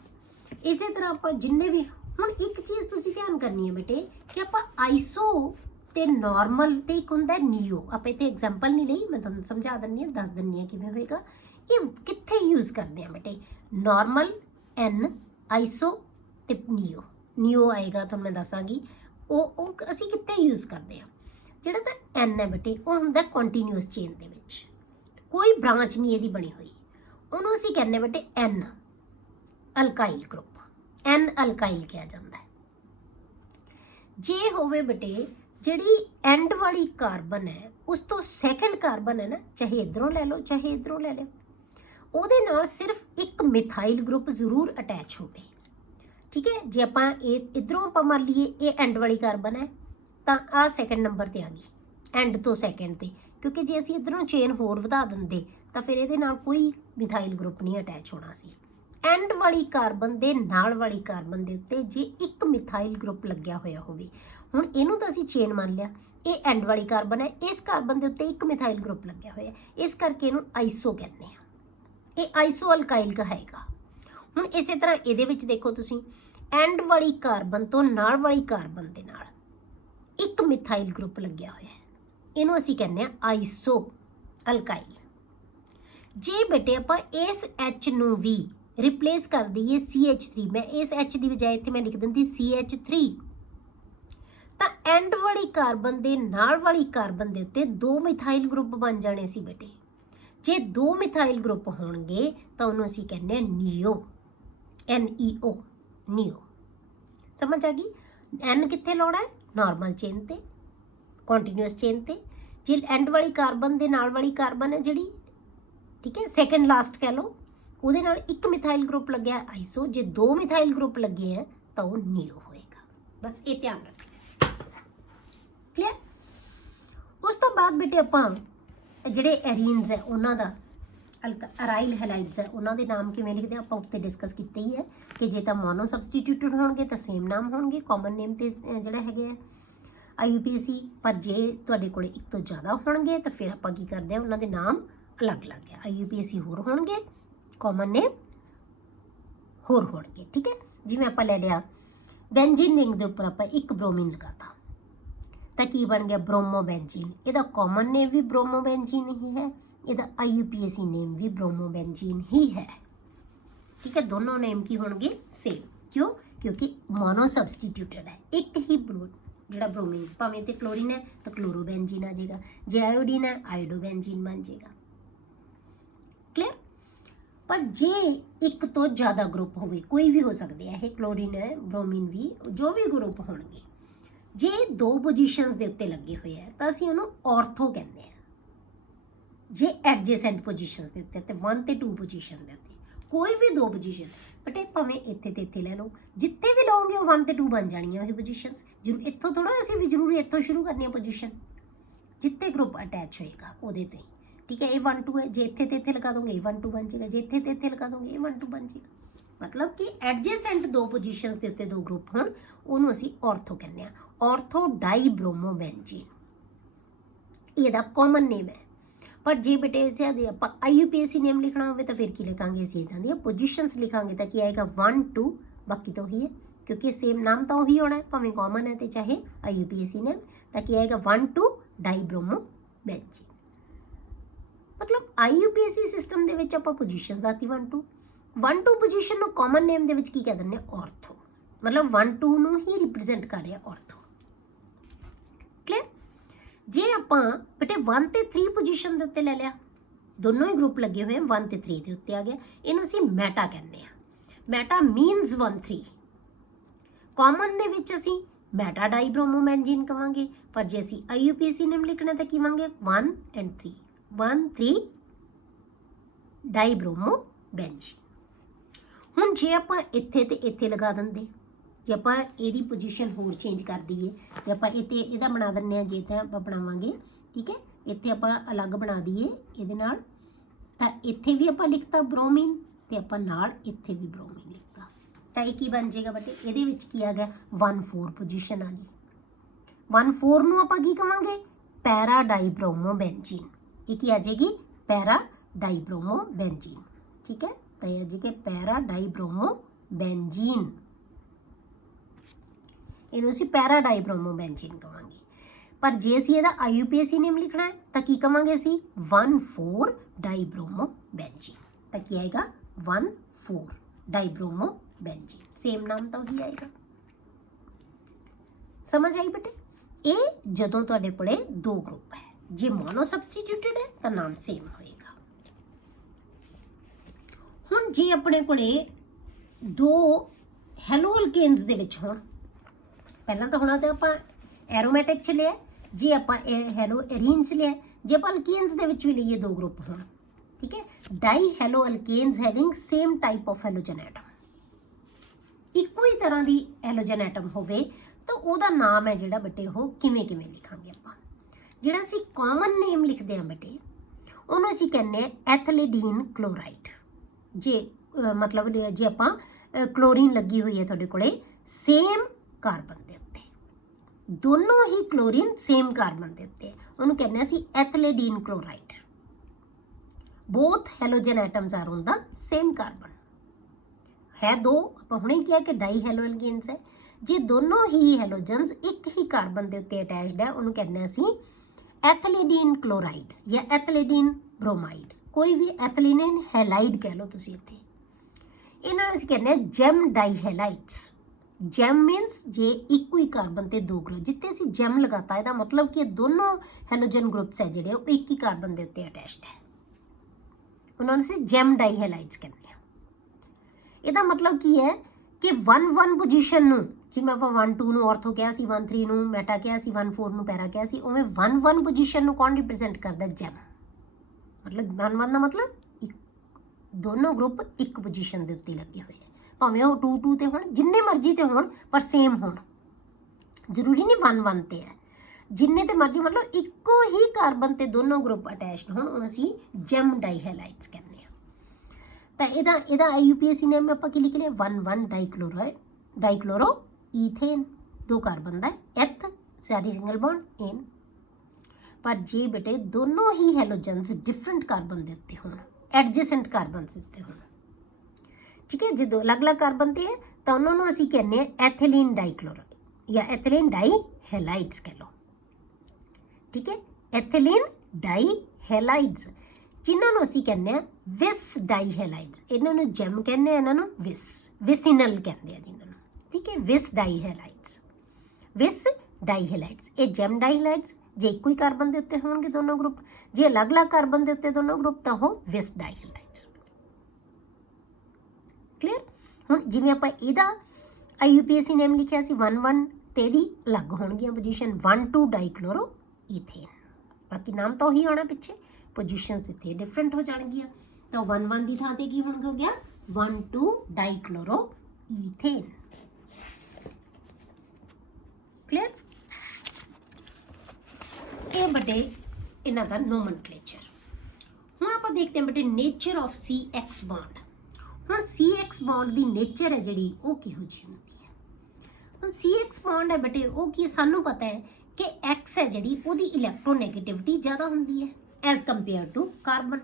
ਇਸੇ ਤਰ੍ਹਾਂ ਆਪਾਂ ਜਿੰਨੇ ਵੀ। ਹੁਣ ਇੱਕ ਚੀਜ਼ ਤੁਸੀਂ ਧਿਆਨ ਕਰਨੀ ਹੈ ਬੇਟੇ ਕਿ ਆਪਾਂ ਆਈਸੋ ਤੇ ਨਾਰਮਲ ਤੇ ਇੱਕ ਹੁੰਦਾ ਨੀਓ, ਆਪਾਂ ਇੱਥੇ ਐਗਜ਼ਾਮਪਲ ਨਹੀਂ ਲਈ, ਮੈਂ ਤੁਹਾਨੂੰ ਸਮਝਾ ਦਿੰਦੀ ਹਾਂ, ਦੱਸ ਦਿੰਦੀ ਹਾਂ ਕਿਵੇਂ ਹੋਏਗਾ। ਇਹ ਕਿੱਥੇ ਯੂਜ਼ ਕਰਦੇ ਆ ਬੇਟੇ, ਨਾਰਮਲ ਐਨ, ਆਈਸੋ ਤੇ ਨੀਓ। ਨੀਓ ਆਏਗਾ ਤੁਹਾਨੂੰ ਮੈਂ ਦੱਸਾਂਗੀ, ਉਹ ਅਸੀਂ ਕਿੱਥੇ ਯੂਜ਼ ਕਰਦੇ ਆ। ਜਿਹੜਾ ਤਾਂ ਐਨ ਹੈ ਬੇਟੇ ਉਹ ਹੁੰਦਾ ਕੰਟੀਨਿਊਸ ਚੇਨ ਦੇ ਵਿੱਚ, ਕੋਈ ਬ੍ਰਾਂਚ ਨਹੀਂ ਇਹਦੀ ਬਣੀ ਹੋਈ, ਉਹਨੂੰ ਅਸੀਂ ਕਹਿੰਦੇ ਬੇਟੇ ਐਨ ਅਲਕਾਈਲ ਗਰੁੱਪ, ਐਨ ਅਲਕਾਈਲ ਕਿਹਾ ਜਾਂਦਾ ਹੈ। ਜੇ ਹੋਵੇ ਬੇਟੇ ਜਿਹੜੀ ਐਂਡ ਵਾਲੀ ਕਾਰਬਨ ਹੈ ਉਸ ਤੋਂ ਸੈਕੰਡ ਕਾਰਬਨ ਹੈ ਨਾ, ਚਾਹੇ ਇਧਰੋਂ ਲੈ ਲਓ ਚਾਹੇ ਇਧਰੋਂ ਲੈ ਲਓ, ਉਹਦੇ ਨਾਲ ਸਿਰਫ ਇੱਕ ਮਿਥਾਈਲ ਗਰੁੱਪ ਜ਼ਰੂਰ ਅਟੈਚ ਹੋਵੇ, ਠੀਕ ਹੈ। ਜੇ ਆਪਾਂ ਇਹ ਇਧਰੋਂ ਆਪਾਂ ਮੰਨ ਲਈਏ ਇਹ ਐਂਡ ਵਾਲੀ ਕਾਰਬਨ ਹੈ ਤਾਂ ਆਹ ਸੈਕੰਡ ਨੰਬਰ ਤੇ ਆ ਗਈ, ਐਂਡ ਤੋਂ ਸੈਕੰਡ ਤੇ, ਕਿਉਂਕਿ ਜੇ ਅਸੀਂ ਇਧਰੋਂ ਚੇਨ ਹੋਰ ਵਧਾ ਦਿੰਦੇ ਤਾਂ ਫਿਰ ਇਹਦੇ ਨਾਲ ਕੋਈ ਮਿਥਾਈਲ ਗਰੁੱਪ ਨਹੀਂ ਅਟੈਚ ਹੋਣਾ ਸੀ। ਐਂਡ ਵਾਲੀ ਕਾਰਬਨ ਦੇ ਨਾਲ ਵਾਲੀ ਕਾਰਬਨ ਦੇ ਉੱਤੇ ਜੇ ਇੱਕ ਮਿਥਾਈਲ ਗਰੁੱਪ ਲੱਗਿਆ ਹੋਇਆ ਹੋਵੇ, ਹੁਣ ਇਹਨੂੰ ਤਾਂ ਅਸੀਂ ਚੇਨ ਮੰਨ ਲਿਆ, ਇਹ ਐਂਡ ਵਾਲੀ ਕਾਰਬਨ ਹੈ, ਇਸ ਕਾਰਬਨ ਦੇ ਉੱਤੇ ਇੱਕ ਮਿਥਾਈਲ ਗਰੁੱਪ ਲੱਗਿਆ ਹੋਇਆ, ਇਸ ਕਰਕੇ ਇਹਨੂੰ ਆਈਸੋ ਕਹਿੰਦੇ ਆ, ਇਹ ਆਈਸੋ ਅਲਕਾਈਲ ਕਹਾਏਗਾ। ਹੁਣ ਇਸੇ ਤਰ੍ਹਾਂ ਇਹਦੇ ਵਿੱਚ ਦੇਖੋ ਤੁਸੀਂ, ਐਂਡ ਵਾਲੀ ਕਾਰਬਨ ਤੋਂ ਨਾਲ ਵਾਲੀ ਕਾਰਬਨ ਦੇ ਨਾਲ ਇੱਕ ਮਿਥਾਈਲ ਗਰੁੱਪ ਲੱਗਿਆ ਹੋਇਆ ਹੈ, ਇਹਨੂੰ ਅਸੀਂ ਕਹਿੰਦੇ ਆ ਆਈਸੋ ਅਲਕਾਈਲ। ਜੇ ਬੇਟੇ ਆਪਾਂ ਇਸ H ਨੂੰ ਵੀ ਰਿਪਲੇਸ ਕਰ ਦਈਏ CH3, ਮੈਂ ਇਸ H ਦੀ ਬਜਾਏ ਇੱਥੇ ਮੈਂ ਲਿਖ ਦਿੰਦੀ CH3, ਤਾਂ ਐਂਡ ਵਾਲੀ ਕਾਰਬਨ ਦੇ ਨਾਲ ਵਾਲੀ ਕਾਰਬਨ ਦੇ ਉੱਤੇ 2 ਮਿਥਾਈਲ ਗਰੁੱਪ ਬਣ ਜਾਣੇ ਸੀ ਬੇਟੇ। ਜੇ 2 ਮਿਥਾਈਲ ਗਰੁੱਪ ਹੋਣਗੇ ਤਾਂ ਉਹਨੂੰ ਅਸੀਂ ਕਹਿੰਦੇ ਆ ਨੀਓ, NEO, ਨੀਓ। ਸਮਝ ਆ ਗਈ। N ਕਿੱਥੇ ਲਾਉਣਾ ਹੈ, ਨਾਰਮਲ ਚੇਨ ਤੇ, ਕੰਟੀਨਿਊਸ ਚੇਨ ਤੇ। ਜੇ ਐਂਡ ਵਾਲੀ ਕਾਰਬਨ ਦੇ ਨਾਲ ਵਾਲੀ ਕਾਰਬਨ ਹੈ ਜਿਹੜੀ, ਠੀਕ ਹੈ, ਸੈਕੰਡ ਲਾਸਟ ਕਹਿ ਲਓ, ਉਹਦੇ ਨਾਲ ਇੱਕ ਮਿਥਾਈਲ ਗਰੁੱਪ ਲੱਗਿਆ ਆਈਸੋ, ਜੇ 2 ਮਿਥਾਈਲ ਗਰੁੱਪ ਲੱਗੇ ਹੈ ਤਾਂ ਉਹ ਨੀਓ ਹੋਏਗਾ। ਬਸ ਇਹ ਧਿਆਨ ਰੱਖਣਾ, ਕਲੀਅਰ। ਉਸ ਤੋਂ ਬਾਅਦ ਬੇਟੇ ਆਪਾਂ ਜਿਹੜੇ ਐਰੀਨਸ ਹੈ ਉਹਨਾਂ ਦਾ, ਅਰਾਈਲ ਹੈਲਾਈਡਸ ਹੈ ਉਹਨਾਂ ਦੇ ਨਾਮ ਕਿਵੇਂ ਲਿਖਦੇ ਆਪਾਂ ਉੱਤੇ ਡਿਸਕਸ ਕੀਤੇ ਹੀ ਹੈ ਕਿ ਜੇ ਤਾਂ ਮੋਨੋ ਸਬਸਟੀਟਿਊਟਡ ਹੋਣਗੇ ਤਾਂ ਸੇਮ ਨਾਮ ਹੋਣਗੇ, ਕਾਮਨ ਨੇਮ ਤੇ ਜਿਹੜਾ ਹੈਗੇ ਆ IUPAC, ਪਰ ਜੇ ਤੁਹਾਡੇ ਕੋਲੇ ਇੱਕ ਤੋਂ ਜ਼ਿਆਦਾ ਹੋਣਗੇ ਤਾਂ ਫਿਰ ਆਪਾਂ ਕੀ ਕਰਦੇ ਆ, ਉਹਨਾਂ ਦੇ ਨਾਮ ਅਲੱਗ-ਅਲੱਗ ਹੈ। IUPAC ਹੋਰ ਹੋਣਗੇ, ਕਾਮਨ ਨੇਮ ਹੋਰ ਹੋਣਗੇ, ਠੀਕ ਹੈ। ਜਿਵੇਂ ਆਪਾਂ ਲੈ ਲਿਆ ਬੈਂਜੀਨ ਰਿੰਗ ਦੇ ਉੱਪਰ ਆਪਾਂ ਇੱਕ ਬ੍ਰੋਮੀਨ ਲਗਾਤਾ ਤਾਂ ਕੀ ਬਣ ਗਿਆ, ਬ੍ਰੋਮੋਬੈਂਜੀਨ। ਇਹਦਾ ਕਾਮਨ ਨੇਮ ਵੀ ਬ੍ਰੋਮੋਬੈਂਜੀਨ ਹੀ ਹੈ, ਇਹਦਾ IUPAC ਨੇਮ ਵੀ ਬ੍ਰੋਮੋਬੈਂਜੀਨ ਹੀ ਹੈ, ਠੀਕ ਹੈ। ਦੋਨੋਂ ਨੇਮ ਕੀ ਹੋਣਗੇ, ਸੇਮ। ਕਿਉਂ, ਕਿਉਂਕਿ ਮੋਨੋ ਸਬਸਟੀਟਿਊਟਡ ਹੈ, ਇੱਕ ਹੀ ਜਿਹੜਾ ਬ੍ਰੋਮੀਨ, ਭਾਵੇਂ ਤੇ ਕਲੋਰੀਨ ਹੈ ਤਾਂ ਕਲੋਰੋਬੈਂਜੀਨ ਆ ਜਾਏਗਾ, ਜੇ ਆਇਓਡੀਨ ਹੈ ਆਇਓਡੋਬੈਂਜੀਨ ਬਣ ਜਾਏਗਾ। ਕਲੀਅਰ। ਪਰ ਜੇ ਇੱਕ ਤੋਂ ਜ਼ਿਆਦਾ ਗਰੁੱਪ ਹੋਵੇ, ਕੋਈ ਵੀ ਹੋ ਸਕਦੇ ਆ ਇਹ, ਕਲੋਰੀਨ ਹੈ ਬ੍ਰੋਮੀਨ ਵੀ, ਜੋ ਵੀ ਗਰੁੱਪ ਹੋਣਗੇ, ਜੇ 2 ਪੋਜੀਸ਼ਨਸ ਦੇ ਉੱਤੇ ਲੱਗੇ ਹੋਏ ਆ ਤਾਂ ਅਸੀਂ ਉਹਨੂੰ ਆਰਥੋ ਕਹਿੰਦੇ ਆ। ਜੇ ਐਡਜੈਸੈਂਟ ਪੋਜੀਸ਼ਨ ਦੇ ਉੱਤੇ ਤੇ 1 ਤੇ 2 ਪੋਜੀਸ਼ਨ ਦੇ ਉੱਤੇ ਕੋਈ ਵੀ 2 ਪੋਜੀਸ਼ਨ, ਬਟ ਇਹ ਭਾਵੇਂ ਇੱਥੇ ਤੇ ਇੱਥੇ ਲੈ ਲਓ, ਜਿੱਥੇ ਵੀ ਲਓਗੇ ਉਹ 1 ਤੇ 2 ਬਣ ਜਾਣੀਆਂ ਉਹ ਪੋਜੀਸ਼ਨਸ। ਜ਼ਰੂਰ ਇੱਥੋਂ ਥੋੜਾ ਅਸੀਂ ਵੀ ਜ਼ਰੂਰੀ ਇੱਥੋਂ ਸ਼ੁਰੂ ਕਰਨੀ ਹੈ ਪੋਜੀਸ਼ਨ, ਜਿੱਥੇ ਗਰੁੱਪ ਅਟੈਚ ਹੋਏਗਾ ਉਹਦੇ ਤੋਂ ਹੀ, ਠੀਕ ਹੈ। ਇਹ 1 2 ਹੈ, ਜੇ ਇੱਥੇ ਤੇ ਇੱਥੇ ਲਗਾ ਦੋਗੇ ਇਹ 1 2 ਬਣ ਜਾਏਗਾ, ਜੇ ਇੱਥੇ ਤੇ ਇੱਥੇ ਲਗਾ ਦੋਗੇ ਇਹ 1 2 ਬਣ ਜਾਏਗਾ। ਮਤਲਬ ਕਿ ਐਡਜੈਸੈਂਟ 2 ਪੋਜੀਸ਼ਨਸ ਦੇ ਉੱਤੇ 2 ਗਰੁੱਪ ਹੋਣ ਉਹਨੂੰ ਅਸੀਂ ਆਰਥੋ ਕਹਿੰਦੇ ਆ। ਆਰਥੋ ਡਾਈਬ੍ਰੋਮੋਬੈਂਜੀਨ ਇਹਦਾ ਕਾਮਨ ਨੇਮ ਹੈ। ਪਰ ਜੇ ਬੇਟੇ ਜੇ ਆਪਾਂ IUPAC ਨੇਮ ਲਿਖਣਾ ਹੋਵੇ ਤਾਂ ਫਿਰ ਕੀ ਲਿਖਾਂਗੇ ਅਸੀਂ, ਇੱਦਾਂ ਦੀਆਂ ਪੋਜੀਸ਼ਨਸ ਲਿਖਾਂਗੇ ਤਾਂ ਕੀ ਆਏਗਾ 1 2, ਬਾਕੀ ਤਾਂ ਉਹੀ ਹੈ ਕਿਉਂਕਿ ਸੇਮ ਨਾਮ ਤਾਂ ਉਹੀ ਹੋਣਾ ਹੈ, ਭਾਵੇਂ ਕਾਮਨ ਹੈ ਤੇ ਚਾਹੇ IUPAC ਨੇਮ, ਤਾਂ ਕੀ ਆਏਗਾ 1 2 ਡਾਈਬ੍ਰੋਮੋਬੈਂਜੀਨ। ਮਤਲਬ IUPAC ਸਿਸਟਮ ਦੇ ਵਿੱਚ ਆਪਾਂ ਪੋਜੀਸ਼ਨਸ ਦਾਤੀ 1 2 ਪੋਜੀਸ਼ਨ ਨੂੰ ਕਾਮਨ ਨੇਮ ਦੇ ਵਿੱਚ ਕੀ ਕਹਿ ਦਿੰਦੇ ਆ, ਆਰਥੋ। ਮਤਲਬ 1 2 ਨੂੰ ਹੀ ਰਿਪਰੈਜ਼ੈਂਟ ਕਰ ਰਿਹਾ ਆਰਥੋ। ਕਲੀਅਰ। ਜੇ ਆਪਾਂ ਬੇਟੇ 1 ਤੇ 3 ਪੋਜੀਸ਼ਨ ਦੇ ਉੱਤੇ ਲੈ ਲਿਆ, ਦੋਨੋਂ ਹੀ ਗਰੁੱਪ ਲੱਗੇ ਹੋਏ 1 ਤੇ 3 ਦੇ ਉੱਤੇ ਆ ਗਿਆ, ਇਹਨੂੰ ਅਸੀਂ ਮੈਟਾ ਕਹਿੰਦੇ ਆ। Meta means 1 3। ਕਾਮਨ ਦੇ ਵਿੱਚ ਅਸੀਂ ਮੈਟਾ ਡਾਈਬ੍ਰੋਮੋਬੈਂਜੀਨ ਕਵਾਂਗੇ, ਪਰ ਜੇ ਅਸੀਂ IUPAC ਨੇਮ ਲਿਖਣਾ ਤਾਂ ਕੀ ਕਹਾਂਗੇ 1 and 3 1 3 ਡਾਈਬ੍ਰੋਮੋਬੈਂਜੀਨ। ਹੁਣ ਜੇ ਆਪਾਂ ਇੱਥੇ ਤੇ ਇੱਥੇ ਲਗਾ ਦਿੰਦੇ, ਜੇ ਆਪਾਂ ਇਹਦੀ ਪੋਜੀਸ਼ਨ ਹੋਰ ਚੇਂਜ ਕਰ ਦਈਏ, ਜੇ ਆਪਾਂ ਇੱਥੇ ਇਹਦਾ ਬਣਾ ਦਿੰਦੇ ਹਾਂ, ਜੇ ਤਾਂ ਆਪਾਂ ਬਣਾਵਾਂਗੇ, ਠੀਕ ਹੈ, ਇੱਥੇ ਆਪਾਂ ਅਲੱਗ ਬਣਾ ਦਈਏ ਇਹਦੇ ਨਾਲ, ਤਾਂ ਇੱਥੇ ਵੀ ਆਪਾਂ ਲਿਖਤਾ ਬ੍ਰੋਮੀਨ ਤੇ ਆਪਾਂ ਨਾਲ ਇੱਥੇ ਵੀ ਬ੍ਰੋਮੀਨ ਲਿਖਤਾ, ਤਾਂ ਇਹ ਕੀ ਬਣ ਜਾਏਗਾ ਬੇਟੇ, ਇਹਦੇ ਵਿੱਚ ਕੀ ਆ ਗਿਆ 1 4 ਪੋਜੀਸ਼ਨ ਆ ਗਈ। 1 4 ਨੂੰ ਆਪਾਂ ਕੀ ਕਵਾਂਗੇ, ਪੈਰਾ ਡਾਈਬ੍ਰੋਮੋਬੈਂਜੀਨ। ਇਹ ਕੀ ਆ ਜਾਏਗੀ, ਪੈਰਾ ਡਾਈਬ੍ਰੋਮੋਬੈਂਜੀਨ, ਠੀਕ ਹੈ। ਤਾਂ ਇਹ ਆ ਜਾਏਗਾ ਪੈਰਾ ਡਾਈਬ੍ਰੋਮੋਬੈਂਜੀਨ, ਇਹਨੂੰ ਅਸੀਂ ਪੈਰਾ ਡਾਈਬ੍ਰੋਮੋਬੈਂਜੀਨ ਕਵਾਂਗੇ। ਪਰ ਜੇ ਅਸੀਂ ਇਹਦਾ IUPAC ਨੇਮ ਲਿਖਣਾ ਹੈ ਤਾਂ ਕੀ ਕਵਾਂਗੇ ਅਸੀਂ 1 4 ਡਾਈਬ੍ਰੋਮੋਬੈਂਜੀਨ, ਤਾਂ ਕੀ ਆਏਗਾ 1 4 ਡਾਈਬ੍ਰੋਮੋਬੈਂਜੀਨ, ਸੇਮ ਨਾਮ ਤਾਂ ਉਹੀ ਆਏਗਾ। ਸਮਝ ਆਈ ਬੇਟੇ। ਇਹ ਜਦੋਂ ਤੁਹਾਡੇ ਕੋਲੇ 2 ਗਰੁੱਪ ਹੈ, ਜੇ ਮੋਨੋ ਸਬਸਟੀਟਿਊਟਡ ਹੈ ਤਾਂ ਨਾਮ ਸੇਮ ਹੋਏਗਾ। ਹੁਣ ਜੇ ਆਪਣੇ ਕੋਲੇ 2 ਹੈਲੋ ਅਲਕੇਨਸ ਦੇ ਵਿੱਚ ਹੋਣ, ਪਹਿਲਾਂ ਤਾਂ ਹੁਣ ਤਾਂ ਆਪਾਂ ਐਰੋਮੈਟਿਕ ਚ ਲਿਆ, ਜੇ ਆਪਾਂ ਇਹ ਹੈਲੋ ਐਰੀਨ ਚ ਲਿਆ, ਜੇ ਆਪਾਂ ਅਲਕੇਨਸ ਦੇ ਵਿੱਚ ਵੀ ਲਈਏ 2 ਗਰੁੱਪ ਹੋਣ, ਠੀਕ ਹੈ। Di halo alkanes having same type of halogen atom, ਇੱਕੋ ਹੀ ਤਰ੍ਹਾਂ ਦੀ ਹੈਲੋਜਨ ਐਟਮ ਹੋਵੇ ਤਾਂ ਉਹਦਾ ਨਾਮ ਹੈ ਜਿਹੜਾ ਬੇਟੇ ਉਹ ਕਿਵੇਂ ਲਿਖਾਂਗੇ ਆਪਾਂ। ਜਿਹੜਾ ਅਸੀਂ ਕਾਮਨ ਨੇਮ ਲਿਖਦੇ ਹਾਂ ਬੇਟੇ, ਉਹਨੂੰ ਅਸੀਂ ਕਹਿੰਦੇ ਹਾਂ ਐਥਲੀਡੀਨ ਕਲੋਰਾਈਡ। ਜੇ ਮਤਲਬ ਜੇ ਆਪਾਂ ਕਲੋਰੀਨ ਲੱਗੀ ਹੋਈ ਹੈ ਤੁਹਾਡੇ ਕੋਲੇ ਸੇਮ ਕਾਰਬਨ ਦੇ ਉੱਤੇ, ਦੋਨੋਂ ਹੀ ਕਲੋਰੀਨ ਸੇਮ ਕਾਰਬਨ ਦੇ ਉੱਤੇ, ਉਹਨੂੰ ਕਹਿੰਦੇ ਅਸੀਂ ethylidene chloride. Both halogen atoms are on the same carbon. ਹੈ 2, ਆਪਾਂ ਹੁਣੇ ਕਿਹਾ ਕਿ ਡਾਈ ਹੈਲੋ ਅਲਕੇਨਸ ਹੈ। ਜੇ ਦੋਨੋਂ ਹੀ ਹੈਲੋਜਨਸ ਇੱਕ ਹੀ ਕਾਰਬਨ ਦੇ ਉੱਤੇ ਅਟੈਚਡ ਹੈ, ਉਹਨੂੰ ਕਹਿੰਦੇ ਅਸੀਂ ਐਥਲੀਡੀਨ ਕਲੋਰਾਈਡ ਜਾਂ ਐਥਲੀਡੀਨ ਬ੍ਰੋਮਾਈਡ, ਕੋਈ ਵੀ ਐਥਲੀਨ ਹੈਲਾਈਡ ਕਹਿ ਲਓ ਤੁਸੀਂ ਇੱਥੇ। ਇਹਨਾਂ ਨੂੰ ਅਸੀਂ ਕਹਿੰਦੇ ਹਾਂ ਜੈਮ ਡਾਈਹੈਲਾਈਡਸ। ਜੈਮ ਮੀਨਸ ਜੇ ਇੱਕੋ ਹੀ ਕਾਰਬਨ ਤੇ 2 ਗਰੁੱਪ, ਜਿੱਥੇ ਅਸੀਂ ਜੈਮ ਲਗਾਤਾ ਇਹਦਾ ਮਤਲਬ ਕਿ ਦੋਨੋਂ ਹੈਲੋਜਨ ਗਰੁੱਪਸ ਹੈ ਜਿਹੜੇ ਉਹ ਇੱਕ ਹੀ ਕਾਰਬਨ ਦੇ ਉੱਤੇ ਅਟੈਚਡ ਹੈ, ਉਹਨਾਂ ਨੂੰ ਅਸੀਂ ਜੈਮ ਡਾਈਹੈਲਾਈਡਸ ਕਹਿੰਦੇ ਹਾਂ। ਇਹਦਾ ਮਤਲਬ ਕੀ ਹੈ ਕਿ 1 1 ਪੋਜੀਸ਼ਨ ਨੂੰ, ਜਿਵੇਂ ਆਪਾਂ 1 2 ਨੂੰ ਆਰਥੋ ਕਿਹਾ ਸੀ, 1 3 ਨੂੰ ਮੈਟਾ ਕਿਹਾ ਸੀ, 1 4 ਨੂੰ ਪੈਰਾ ਕਿਹਾ ਸੀ, ਉਵੇਂ 1 1 ਪੋਜੀਸ਼ਨ ਨੂੰ ਕੌਣ ਰਿਪਰੈਜ਼ੈਂਟ ਕਰਦਾ, ਜੈਮ। ਮਤਲਬ 1 1 ਦਾ ਮਤਲਬ ਦੋਨੋਂ ਗਰੁੱਪ ਇੱਕ ਪੋਜੀਸ਼ਨ ਦੇ ਉੱਤੇ ਲੱਗੇ ਹੋਏ, ਭਾਵੇਂ ਉਹ 2 2 ਤੇ ਹੋਣ, ਜਿੰਨੇ ਮਰਜ਼ੀ ਤੇ ਹੋਣ, ਪਰ ਸੇਮ ਹੋਣ। ਜ਼ਰੂਰੀ ਨਹੀਂ 1 1 ਤੇ ਹੈ, ਜਿੰਨੇ ਤੇ ਮਰਜ਼ੀ, ਮਤਲਬ ਇੱਕੋ ਹੀ ਕਾਰਬਨ ਤੇ ਦੋਨੋਂ ਗਰੁੱਪ ਅਟੈਚਡ ਹੋਣ, ਉਹਨੂੰ ਅਸੀਂ ਜੈਮ ਡਾਈਹੈਲਾਈਡਸ ਕਹਿੰਦੇ ਹਾਂ। ਤਾਂ ਇਹਦਾ IUPAC ਨੇਮ ਆਪਾਂ ਕੀ ਲਿਖ ਲਿਆ 1 1 ਡਾਈਕਲੋਰੋ ਈਥੇਨ, 2 ਕਾਰਬਨ ਦਾ ਐਥ, ਸਾਰੀ ਸਿੰਗਲ ਬੌਂਡ ਏਨ। ਪਰ ਜੇ ਬੇਟੇ ਦੋਨੋਂ ਹੀ ਹੈਲੋਜਨਸ ਡਿਫਰੈਂਟ ਕਾਰਬਨ ਦੇ ਉੱਤੇ ਹੋਣ, ਐਡਜੈਸੈਂਟ ਕਾਰਬਨ ਦੇ ਉੱਤੇ ਹੋਣ, ਠੀਕ ਹੈ, ਜੇ 2 ਅਲੱਗ-ਅਲੱਗ ਕਾਰਬਨ ਤੇ ਹੈ ਤਾਂ ਉਹਨਾਂ ਨੂੰ ਅਸੀਂ ਕਹਿੰਦੇ ਹਾਂ ਐਥੀਲੀਨ ਡਾਈਕਲੋਰਾਈਡ ਜਾਂ ਐਥੀਲੀਨ ਡਾਈਹੈਲਾਈਡਸ ਕਹਿ ਲਓ, ਠੀਕ ਹੈ। ਐਥੀਲੀਨ ਡਾਈਹੈਲਾਈਡਸ, ਜਿਨ੍ਹਾਂ ਨੂੰ ਅਸੀਂ ਕਹਿੰਦੇ ਹਾਂ ਵਿਸ ਡਾਈਹੈਲਾਈਡਸ, ਇਹਨਾਂ ਨੂੰ ਜੈਮ ਕਹਿੰਦੇ ਆ, ਇਹਨਾਂ ਨੂੰ ਵਿਸਿਨਲ ਕਹਿੰਦੇ ਆ ਜਿਨ੍ਹਾਂ ਨੂੰ, ਠੀਕ ਹੈ। ਵਿਸ ਡਾਈਹੈਲਾਈਡਸ, ਵਿਸ डाईहैलाइड्स। ये जेम डाईहैलाइड्स जे एक ही कार्बन के उत्ते होणगे दोनों ग्रुप, जे अलग अलग कार्बन के उत्ते दोनों ग्रुप तो वो विस डाईहैलाइड्स। क्लीयर। हुण जिवें आपां इहदा IUPAC नेम लिखिया सी 1,1 ते इहदी अलग होणगीਆਂ पोजीशन 1,2 डाईक्लोरो ईथेन। बाकी नाम तो ही आना पिछे, पोजीशनस इत्थे डिफरेंट हो जाणगीਆਂ। तो 1,1 की थां ते की हो गया 1,2 डाईक्लोरो ईथेन। क्लीयर। ये बटे इन्हां दा नोमनक्लेचर। हुण आपां देखते हैं बटे नेचर ऑफ CX बॉन्ड। हुण CX बॉन्ड की नेचर है जिहड़ी वो किहो जी हुंदी है। हुण CX बॉन्ड है बटे वो की सानू पता है कि X है जिहड़ी ओहदी इलैक्ट्रोनैगेटिविटी ज़्यादा हुंदी है एज कंपेयर टू कार्बन।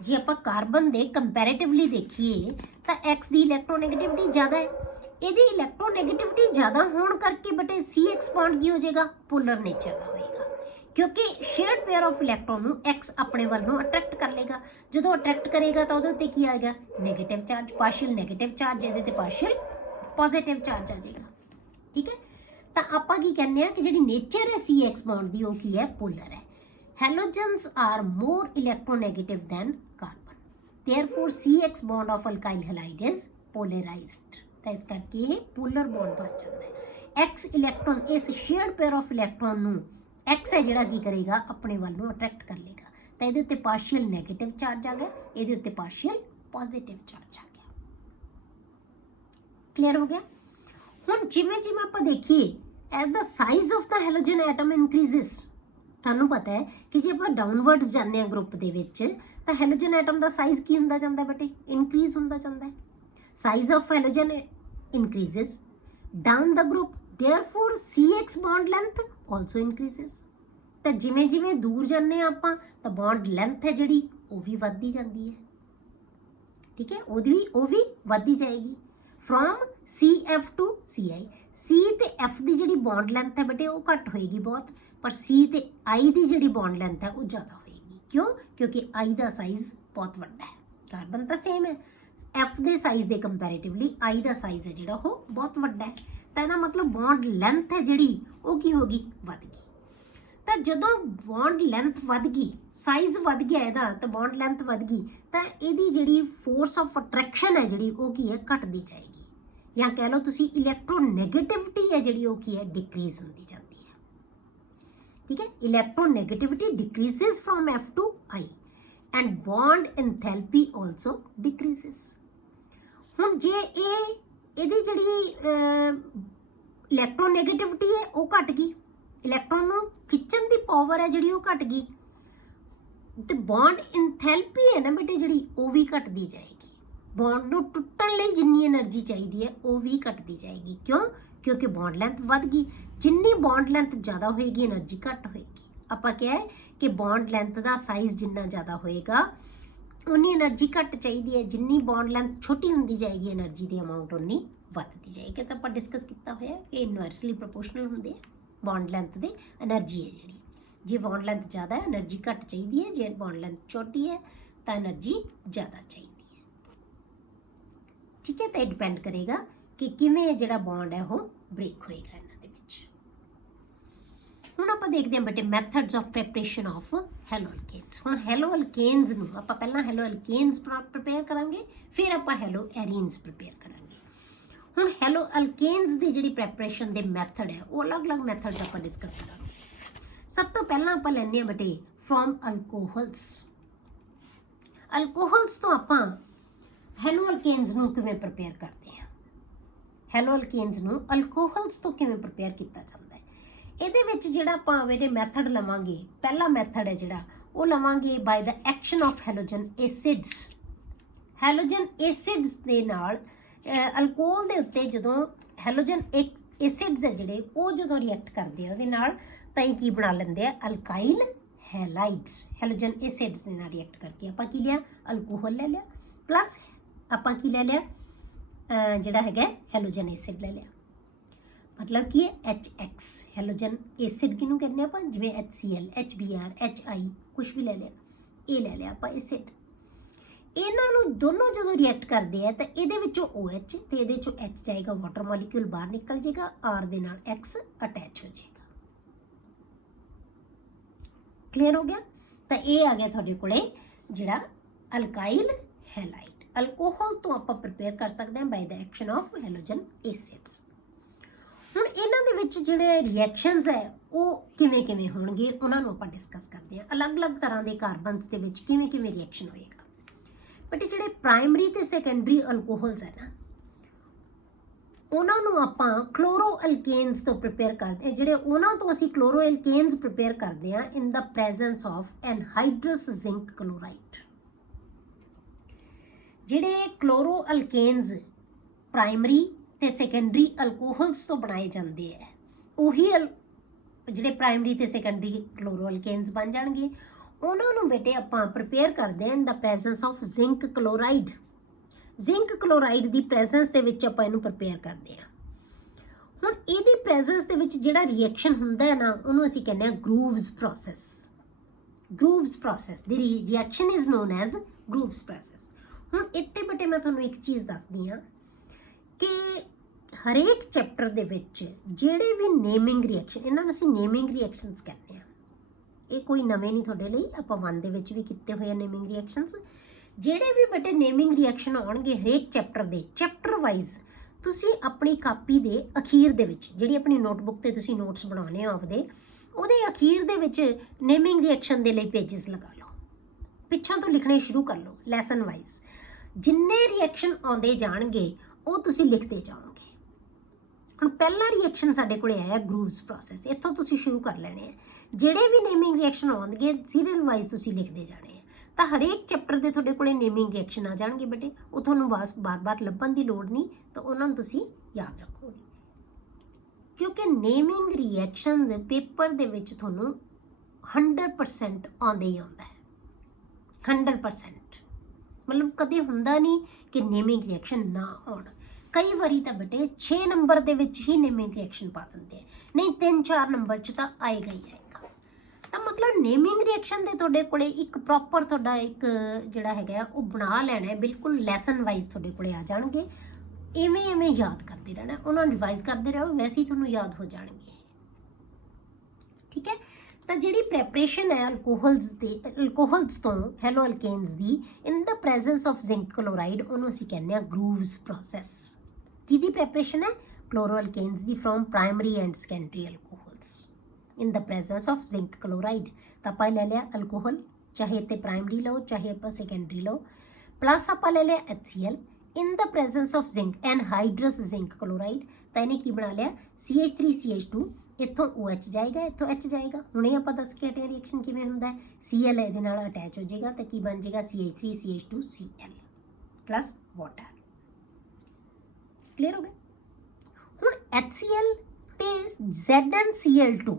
जे आपां कार्बन दे कंपैरेटिवली देखिए तो X की इलैक्ट्रोनैगेटिविटी ज़्यादा है। ਇਹਦੀ इलैक्ट्रोनैगेटिविटी ज़्यादा होने करके बटे CX बॉन्ड की हो जाएगा पोलर नेचर का होएगा, क्योंकि शेयर्ड पेयर ऑफ इलैक्ट्रॉन नूं X अपने वाल नूं अट्रैक्ट कर लेगा। जो अट्रैक्ट करेगा तो उहदे उत्ते की आएगा negative charge, partial negative charge, इहदे ते पार्शियल पॉजिटिव चार्ज आ जाएगा। ठीक है, तो आपां की कहने कि जिहड़ी नेचर है CX बॉन्ड की वो की है पोलर है। Halogens are more electronegative than carbon, therefore CX bond of alkyl halide is polarized. तो इस करके ये पोलर बॉन्ड बन जाता है। X इलैक्ट्रॉन इस शेयर्ड पेयर ऑफ इलैक्ट्रॉन नूं X है जिहड़ा की करेगा अपने वाल नूं अट्रैक्ट कर लेगा। तो इहदे उत्ते पार्शियल नैगेटिव चार्ज आ गया, इहदे उत्ते पार्शियल पॉजिटिव चार्ज आ गया। क्लीयर हो गया। हुण जिवें जिवें आपां देखिए as the size of the halogen atom increases, सानू पता है कि जे आपां डाउनवर्ड्स जाने आ ग्रुप दे विच तां हैलोजन एटम दा साइज की हुंदा जांदा बेटे, इनक्रीज हुंदा जांदा है। Size of halogen increases down the group, therefore CX bond length also increases। तो जिमें जिमें दूर जाने आपां तो बॉन्ड लेंथ है जिहड़ी वो भी वधदी जांदी है। ठीक है, वो भी वधदी जाएगी from CF to CI। C ते F की जिहड़ी बॉन्ड लेंथ है बेटे वो घट होएगी बहुत, पर C ते I की जिहड़ी बॉन्ड लेंथ है वो ज़्यादा होएगी। क्यों? क्योंकि I का साइज बहुत वड्डा है, कार्बन तो सेम है, F के साइज के कंपैरेटिवली I का साइज है जिहड़ा वो बहुत वड्डा है। तो इसका मतलब बॉन्ड लेंथ है जिहड़ी वो की होगी वध गई। तो जदों बॉन्ड लेंथ वध गई, साइज वध गया इहदा, तो बॉन्ड लेंथ वध गई, तो इहदी जिहड़ी फोर्स ऑफ अट्रैक्शन है जिहड़ी वो की है घटदी जाएगी, या कह लो तुसी इलैक्ट्रोनैगेटिविटी है जिहड़ी वो की है डिक्रीज होंदी जाती है। ठीक है, electronegativity decreases from F to I and bond enthalpy also decreases। हुण जे इहदी जिहड़ी इलैक्ट्रोनैगेटिविटी है वो घट गई, इलैक्ट्रॉन नूं खिच्चण दी पावर है जिहड़ी वो घट गई, ते बॉन्ड इंथैल्पी है ना बेटे जिहड़ी वो भी घटदी जाएगी। बॉन्ड नूं टुट्टण लई जिन्नी एनर्जी चाहिदी है वो भी घटदी जाएगी। क्यों? क्योंकि बॉन्ड लेंथ वध गई। जिन्नी बॉन्ड लेंथ ज़्यादा होएगी एनर्जी घट होएगी। आपां क्या है कि बॉन्ड लेंथ का साइज जिन्ना ज़्यादा होएगा उन्नी एनर्जी घट चाहिए है, जिन्नी बॉन्ड लेंथ छोटी होंदी जाएगी एनर्जी की अमाउंट उन्नी वधदी जाएगी। तो आपां डिस्कस किया होया कि इनवर्सली प्रोपोर्शनल होंदे बॉन्ड लेंथ दे एनर्जी है जिहड़ी, जे बॉन्ड लेंथ ज़्यादा है एनर्जी घट चाहिए है, जे बॉन्ड लेंथ छोटी है तो एनर्जी ज़्यादा चाहिए है। ठीक है, तो डिपेंड करेगा कि किवें जिहड़ा बॉन्ड है वो ब्रेक होएगा इन्हां दे विच। हुण आपां देखदे हां बेटे methods of preparation of haloalkanes. हुण हैलो अल्केन्स नूं आपां पहलां हैलो अल्केन्स प्रिपेयर करांगे, फिर आपां हैलो एरीन्स प्रिपेयर करांगे। हुण हैलो अल्केन्स दी जिहड़ी प्रिपरेशन दे मैथड है वो अलग अलग मैथड्स आपां डिस्कस करांगे। सब तो पहलां आपां लैंदे हां बेटे फ्रॉम अल्कोहल्स। अल्कोहल्स तो आपां हैलो अल्केन्स नूं किवें प्रिपेयर करते हैं, हैलो अल्केन्स नूं अल्कोहल्स तो किवें प्रिपेयर किया जाता है। ਇਹਦੇ ਵਿੱਚ ਜਿਹੜਾ ਆਪਾਂ ਇਹਦੇ ਮੈਥਡ ਲਵਾਂਗੇ, ਪਹਿਲਾ ਮੈਥਡ ਹੈ ਜਿਹੜਾ ਉਹ ਲਵਾਂਗੇ by the action of halogen acids. Halogen acids ਦੇ ਨਾਲ ਅਲਕੋਹਲ ਦੇ ਉੱਤੇ ਜਦੋਂ ਹੈਲੋਜਨ ਐਸਿਡਸ ਹੈ ਜਿਹੜੇ ਉਹ ਜਦੋਂ ਰਿਐਕਟ ਕਰਦੇ ਆ ਉਹਦੇ ਨਾਲ ਤਾਂ ਇਹ ਕੀ ਬਣਾ ਲੈਂਦੇ ਆ ਅਲਕਾਈਲ ਹੈਲਾਈਡਸ। ਹੈਲੋਜਨ ਐਸਿਡਸ ਦੇ ਨਾਲ ਰਿਐਕਟ ਕਰਕੇ ਆਪਾਂ ਕੀ ਲਿਆ ਅਲਕੋਹਲ ਲੈ ਲਿਆ, ਪਲੱਸ ਆਪਾਂ ਕੀ ਲੈ ਲਿਆ ਜਿਹੜਾ ਹੈਗਾ ਹੈਲੋਜਨ ਐਸਿਡ ਲੈ ਲਿਆ। मतलब कि HX हैलोजन एसिड किनू कहते हैं आप, जिमें HCl HBr HI कुछ भी ले लिया, ये ले लिया आप एसिड। ਇਹਨਾਂ ਨੂੰ ਦੋਨੋਂ ਜਦੋਂ ਰਿਐਕਟ ਕਰਦੇ ਆ ਤਾਂ ਇਹਦੇ ਵਿੱਚੋਂ OH ਤੇ ਇਹਦੇ ਚੋਂ H ਜਾਏਗਾ, ਵਾਟਰ ਮੋਲੀਕਿਊਲ ਬਾਹਰ ਨਿਕਲ ਜਾਏਗਾ, R ਦੇ ਨਾਲ X ਅਟੈਚ ਹੋ ਜਾਏਗਾ। ਕਲੀਅਰ ਹੋ ਗਿਆ? ਤਾਂ ਇਹ ਆ ਗਿਆ ਤੁਹਾਡੇ ਕੋਲੇ ਜਿਹੜਾ ਅਲਕਾਈਲ ਹੈਲਾਈਡ। ਅਲਕੋਹਲ ਤੋਂ ਆਪਾਂ ਪ੍ਰਿਪੇਅਰ ਕਰ ਸਕਦੇ ਹਾਂ ਬਾਈ ਦਾ ਐਕਸ਼ਨ ਆਫ ਹੈਲੋਜਨ ਐਸਿਡਸ। ਹੁਣ ਇਹਨਾਂ ਦੇ ਵਿੱਚ ਜਿਹੜੇ ਰਿਐਕਸ਼ਨਸ ਹੈ ਉਹ ਕਿਵੇਂ ਕਿਵੇਂ ਹੋਣਗੇ ਉਹਨਾਂ ਨੂੰ ਆਪਾਂ ਡਿਸਕਸ ਕਰਦੇ ਹਾਂ। ਅਲੱਗ-ਅਲੱਗ ਤਰ੍ਹਾਂ ਦੇ ਕਾਰਬਨਸ ਦੇ ਵਿੱਚ ਕਿਵੇਂ ਕਿਵੇਂ ਰਿਐਕਸ਼ਨ ਹੋਏਗਾ। ਬਟ ਜਿਹੜੇ ਪ੍ਰਾਇਮਰੀ ਤੇ ਸੈਕੰਡਰੀ ਅਲਕੋਹਲਸ ਹੈ ਨਾ, ਉਹਨਾਂ ਨੂੰ ਆਪਾਂ ਕਲੋਰੋ ਅਲਕੇਨਸ ਤੋਂ ਪ੍ਰਿਪੇਅਰ ਕਰਦੇ ਹਾਂ। ਜਿਹੜੇ ਉਹਨਾਂ ਤੋਂ ਅਸੀਂ ਕਲੋਰੋ ਅਲਕੇਨਸ ਪ੍ਰਿਪੇਅਰ ਕਰਦੇ ਹਾਂ in the presence of ਐਨਹਾਈਡਰਸ zinc chloride. ਜਿਹੜੇ ਕਲੋਰੋ ਅਲਕੇਨਸ ਪ੍ਰਾਇਮਰੀ ਤੇ ਸੈਕੰਡਰੀ ਅਲਕੋਹਲਸ ਤੋਂ ਬਣਾਏ ਜਾਂਦੇ ਹੈ, ਉਹੀ ਜਿਹੜੇ ਪ੍ਰਾਇਮਰੀ ਤੇ ਸੈਕੰਡਰੀ ਕਲੋਰੋ ਅਲਕੇਨਸ ਬਣ ਜਾਣਗੇ। ਉਹਨਾਂ ਨੂੰ ਬੇਟੇ ਆਪਾਂ ਪ੍ਰਿਪੇਅਰ ਕਰਦੇ ਹਾਂ in the presence of zinc chloride. Zinc chloride ਦੀ ਪ੍ਰੈਜ਼ੈਂਸ ਦੇ ਵਿੱਚ ਆਪਾਂ ਇਹਨੂੰ ਪ੍ਰਿਪੇਅਰ ਕਰਦੇ ਹਾਂ। ਹੁਣ ਇਹਦੀ ਪ੍ਰੈਜ਼ੈਂਸ ਦੇ ਵਿੱਚ ਜਿਹੜਾ ਰਿਐਕਸ਼ਨ ਹੁੰਦਾ ਹੈ ਨਾ, ਉਹਨੂੰ ਅਸੀਂ ਕਹਿੰਦੇ ਹਾਂ ਗਰੂਵਸ ਪ੍ਰੋਸੈਸ। ਗਰੂਵਸ ਪ੍ਰੋਸੈਸ ਦੀ reaction is known as Groves process. ਹੁਣ ਇੱਥੇ ਬੇਟੇ ਮੈਂ ਤੁਹਾਨੂੰ ਇੱਕ ਚੀਜ਼ ਦੱਸਦੀ ਹਾਂ ਕਿ ਹਰੇਕ ਚੈਪਟਰ ਦੇ ਵਿੱਚ ਜਿਹੜੇ ਵੀ ਨੇਮਿੰਗ ਰਿਐਕਸ਼ਨ, ਇਹਨਾਂ ਨੂੰ ਅਸੀਂ ਨੇਮਿੰਗ ਰਿਐਕਸ਼ਨਸ ਕਹਿੰਦੇ ਹਾਂ। ਇਹ ਕੋਈ ਨਵੇਂ ਨਹੀਂ ਤੁਹਾਡੇ ਲਈ, ਆਪਾਂ 1 ਦੇ ਵਿੱਚ ਵੀ ਕੀਤੇ ਹੋਏ ਆ ਨੇਮਿੰਗ ਰਿਐਕਸ਼ਨਸ। ਜਿਹੜੇ ਵੀ ਬੇਟੇ ਨੇਮਿੰਗ ਰਿਐਕਸ਼ਨ ਆਉਣਗੇ ਹਰੇਕ ਚੈਪਟਰ ਦੇ, ਚੈਪਟਰ ਵਾਈਜ਼ ਤੁਸੀਂ ਆਪਣੀ ਕਾਪੀ ਦੇ ਅਖੀਰ ਦੇ ਵਿੱਚ, ਜਿਹੜੀ ਆਪਣੀ ਨੋਟਬੁੱਕ ਤੇ ਤੁਸੀਂ ਨੋਟਸ ਬਣਾਉਣੇ ਹੋ ਆਪਦੇ, ਉਹਦੇ ਅਖੀਰ ਦੇ ਵਿੱਚ ਨੇਮਿੰਗ ਰਿਐਕਸ਼ਨ ਦੇ ਲਈ ਪੇਜਸ ਲਗਾ ਲਓ। ਪਿੱਛੋਂ ਤੋਂ ਲਿਖਣੇ ਸ਼ੁਰੂ ਕਰ ਲਓ ਲੈਸਨ ਵਾਈਜ਼। ਜਿੰਨੇ ਰਿਐਕਸ਼ਨ ਆਉਂਦੇ ਜਾਣਗੇ ਉਹ ਤੁਸੀਂ ਲਿਖਦੇ ਜਾਓਗੇ। ਹੁਣ ਪਹਿਲਾ ਰਿਐਕਸ਼ਨ ਸਾਡੇ ਕੋਲੇ ਆਇਆ ਗਰੂਵਸ ਪ੍ਰੋਸੈਸ, ਇੱਥੋਂ ਤੁਸੀਂ ਸ਼ੁਰੂ ਕਰ ਲੈਣੇ ਆ। ਜਿਹੜੇ ਵੀ ਨੇਮਿੰਗ ਰਿਐਕਸ਼ਨ ਆਉਣਗੇ ਸੀਰੀਅਲ ਵਾਈਜ਼ ਤੁਸੀਂ ਲਿਖਦੇ ਜਾਣੇ ਆ। ਤਾਂ ਹਰੇਕ ਚੈਪਟਰ ਦੇ ਤੁਹਾਡੇ ਕੋਲੇ ਨੇਮਿੰਗ ਰਿਐਕਸ਼ਨ ਆ ਜਾਣਗੇ ਬੇਟੇ, ਉਹ ਤੁਹਾਨੂੰ ਬਾਰ-ਬਾਰ ਲੱਭਣ ਦੀ ਲੋੜ ਨਹੀਂ, ਤਾਂ ਉਹਨਾਂ ਨੂੰ ਤੁਸੀਂ ਯਾਦ ਰੱਖੋਗੇ। ਕਿਉਂਕਿ ਨੇਮਿੰਗ ਰਿਐਕਸ਼ਨ ਦੇ ਪੇਪਰ ਦੇ ਵਿੱਚ ਤੁਹਾਨੂੰ 100% ਆਉਂਦੇ ਹੀ ਆਉਂਦਾ ਹੈ। 100% ਮਤਲਬ ਕਦੇ ਹੁੰਦਾ ਨਹੀਂ ਕਿ ਨੇਮਿੰਗ ਰਿਐਕਸ਼ਨ ਨਾ ਆਉਣ। ਕਈ ਵਾਰੀ ਤਾਂ ਬੇਟੇ 6 ਨੰਬਰ ਦੇ ਵਿੱਚ ਹੀ ਨੇਮਿੰਗ ਰਿਐਕਸ਼ਨ ਪਾ ਦਿੰਦੇ ਆ, ਨਹੀਂ 3-4 ਨੰਬਰ 'ਚ ਤਾਂ ਆਏਗਾ ਹੀ ਆਏਗਾ। ਤਾਂ ਮਤਲਬ ਨੇਮਿੰਗ ਰਿਐਕਸ਼ਨ ਦੇ ਤੁਹਾਡੇ ਕੋਲੇ ਇੱਕ ਪ੍ਰੋਪਰ ਤੁਹਾਡਾ ਇੱਕ ਜਿਹੜਾ ਹੈਗਾ ਉਹ ਬਣਾ ਲੈਣਾ ਹੈ, ਬਿਲਕੁਲ ਲੈਸਨ ਵਾਈਜ਼ ਤੁਹਾਡੇ ਕੋਲੇ ਆ ਜਾਣਗੇ। ਇਵੇਂ ਯਾਦ ਕਰਦੇ ਰਹਿਣਾ, ਉਹਨਾਂ ਨੂੰ ਰਿਵਾਈਜ਼ ਕਰਦੇ ਰਹੋ, ਵੈਸੇ ਹੀ ਤੁਹਾਨੂੰ ਯਾਦ ਹੋ ਜਾਣਗੇ। ਠੀਕ ਹੈ? ਤਾਂ ਜਿਹੜੀ ਪ੍ਰੈਪਰੇਸ਼ਨ ਹੈ ਅਲਕੋਹਲਸ ਤੋਂ ਹੈਲੋ ਅਲਕੇਨਸ ਦੀ in the presence of zinc chloride, ਉਹਨੂੰ ਅਸੀਂ ਕਹਿੰਦੇ ਹਾਂ ਗਰੂਵਸ ਪ੍ਰੋਸੈਸ। ਕਿਹਦੀ ਪ੍ਰੈਪਰੇਸ਼ਨ ਹੈ? ਕਲੋਰੋ ਅਲਕੇਨਸ ਦੀ from primary and secondary alcohols in the presence of zinc chloride। ਤਾਂ ਆਪਾਂ ਲੈ ਲਿਆ ਅਲਕੋਹਲ, ਚਾਹੇ ਤੇ ਪ੍ਰਾਇਮਰੀ ਲਓ ਚਾਹੇ ਆਪਾਂ ਸੈਕੰਡਰੀ ਲਓ, ਪਲੱਸ ਆਪਾਂ ਲੈ ਲਿਆ HCl in the presence of zinc anhydrous zinc chloride। ਤਾਂ ਇਹਨੇ ਕੀ ਬਣਾ ਲਿਆ? CH3CH2, ਇੱਥੋਂ OH ਜਾਏਗਾ, ਇੱਥੋਂ H ਜਾਏਗਾ। ਹੁਣੇ ਆਪਾਂ ਦੱਸ ਕੇ ਹਟੇ ਰਿਐਕਸ਼ਨ ਕਿਵੇਂ ਹੁੰਦਾ ਹੈ। Cl ਇਹਦੇ ਨਾਲ ਅਟੈਚ ਹੋ ਜਾਏਗਾ ਤਾਂ ਕੀ ਬਣ ਜਾਏਗਾ? CH3CH2Cl plus water. ਕਲੀਅਰ ਹੋ ਗਿਆ? ਹੁਣ HCl ਤੇ ZnCl2,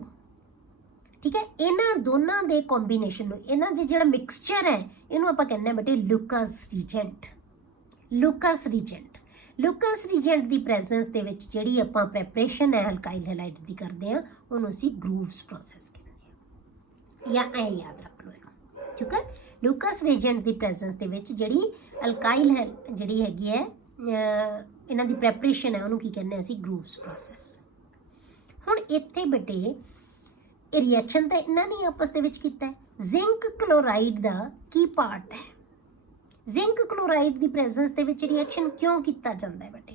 ਠੀਕ ਹੈ, ਇਹਨਾਂ ਦੋਨਾਂ ਦੇ ਕੰਬੀਨੇਸ਼ਨ ਨੂੰ, ਇਹਨਾਂ ਦੇ ਜਿਹੜਾ ਮਿਕਸਚਰ ਹੈ ਇਹਨੂੰ ਆਪਾਂ ਕਹਿੰਦੇ ਹਾਂ ਬੇਟੇ ਲੂਕਾਸ ਰੀਜੈਂਟ। ਲੂਕਾਸ ਰੀਜੈਂਟ ਦੀ ਪ੍ਰੈਜ਼ੈਂਸ ਦੇ ਵਿੱਚ ਜਿਹੜੀ ਆਪਾਂ ਪ੍ਰੈਪਰੇਸ਼ਨ ਹੈ ਅਲਕਾਈਲ ਹੈਲਾਈਡਸ ਦੀ ਕਰਦੇ ਹਾਂ, ਉਹਨੂੰ ਅਸੀਂ ਗਰੂਵਸ ਪ੍ਰੋਸੈਸ ਕਹਿੰਦੇ ਹਾਂ। ਜਾਂ ਐ ਯਾਦ ਰੱਖ ਲਓ ਇਹਨੂੰ, ਠੀਕ ਹੈ? ਲੂਕਾਸ ਰੀਜੈਂਟ ਦੀ ਪ੍ਰੈਜ਼ੈਂਸ ਦੇ ਵਿੱਚ ਜਿਹੜੀ ਅਲਕਾਈਲ ਜਿਹੜੀ ਹੈਗੀ ਹੈ ਇਹਨਾਂ ਦੀ ਪ੍ਰੈਪਰੇਸ਼ਨ ਹੈ, ਉਹਨੂੰ ਕੀ ਕਹਿੰਦੇ ਅਸੀਂ? ਗਰੂਵਸ ਪ੍ਰੋਸੈਸ। ਹੁਣ ਇੱਥੇ ਬੇਟੇ ਰਿਐਕਸ਼ਨ ਤਾਂ ਇਹਨਾਂ ਨੇ ਆਪਸ ਦੇ ਵਿੱਚ ਕੀਤਾ ਹੈ। ਜ਼ਿੰਕ ਕਲੋਰਾਈਡ ਦਾ ਕੀ ਪਾਰਟ ਹੈ? ਜ਼ਿੰਕ ਕਲੋਰਾਈਡ ਦੀ ਪ੍ਰੈਜ਼ੈਂਸ ਦੇ ਵਿੱਚ ਰਿਐਕਸ਼ਨ ਕਿਉਂ ਕੀਤਾ ਜਾਂਦਾ ਹੈ ਬੇਟੇ?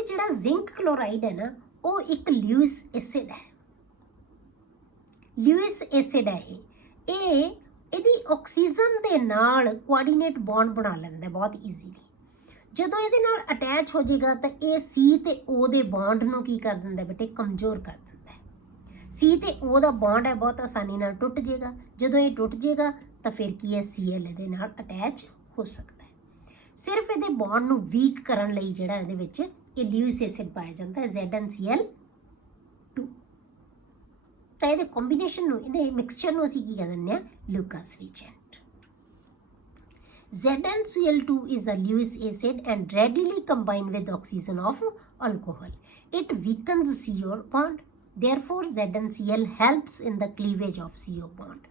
ਜਿਹੜਾ ਜ਼ਿੰਕ ਕਲੋਰਾਈਡ ਹੈ ਨਾ, ਉਹ ਇੱਕ ਲਿਊਇਸ ਐਸਿਡ ਹੈ। ਲਿਊਇਸ ਐਸਿਡ ਹੈ ਇਹ ਇਹਦੀ ਆਕਸੀਜਨ ਦੇ ਨਾਲ ਕੋਆਰਡੀਨੇਟ ਬੌਂਡ ਬਣਾ ਲੈਂਦਾ ਬਹੁਤ ਈਜ਼ੀਲੀ। ਜਦੋਂ ਇਹਦੇ ਨਾਲ ਅਟੈਚ ਹੋ ਜਾਏਗਾ ਤਾਂ ਇਹ C ਤੇ O ਦੇ ਬੌਂਡ ਨੂੰ ਕੀ ਕਰ ਦਿੰਦਾ ਬੇਟੇ? ਕਮਜ਼ੋਰ ਕਰ ਦਿੰਦਾ। C ਤੇ O ਦਾ ਬੌਂਡ ਹੈ ਬਹੁਤ ਆਸਾਨੀ ਨਾਲ ਟੁੱਟ ਜਾਏਗਾ। ਜਦੋਂ ਇਹ ਟੁੱਟ ਜਾਏਗਾ ਤਾਂ ਫਿਰ ਕੀ ਹੈ? Cl ਇਹਦੇ ਨਾਲ ਅਟੈਚ ਹੋ ਸਕਦਾ ਹੈ। ਸਿਰਫ ਇਹਦੇ ਬੌਂਡ ਨੂੰ ਵੀਕ ਕਰਨ ਲਈ ਜਿਹੜਾ ਇਹਦੇ ਵਿੱਚ ਇਹ ਲਿਊਇਸ ਐਸਿਡ ਪਾਇਆ ਜਾਂਦਾ ਹੈ ZnCl2। ਤਾਂ ਇਹਦੇ ਕੰਬੀਨੇਸ਼ਨ ਨੂੰ, ਇਹਦੇ ਮਿਕਸਚਰ ਨੂੰ ਅਸੀਂ ਕੀ ਕਹਿ ਦਿੰਦੇ ਹਾਂ? ਲੂਕਾਸ Regent. ZnCl2 is a Lewis acid and readily combined with oxygen of alcohol. It weakens CO bond. Therefore, ZnCl helps in the cleavage of CO bond.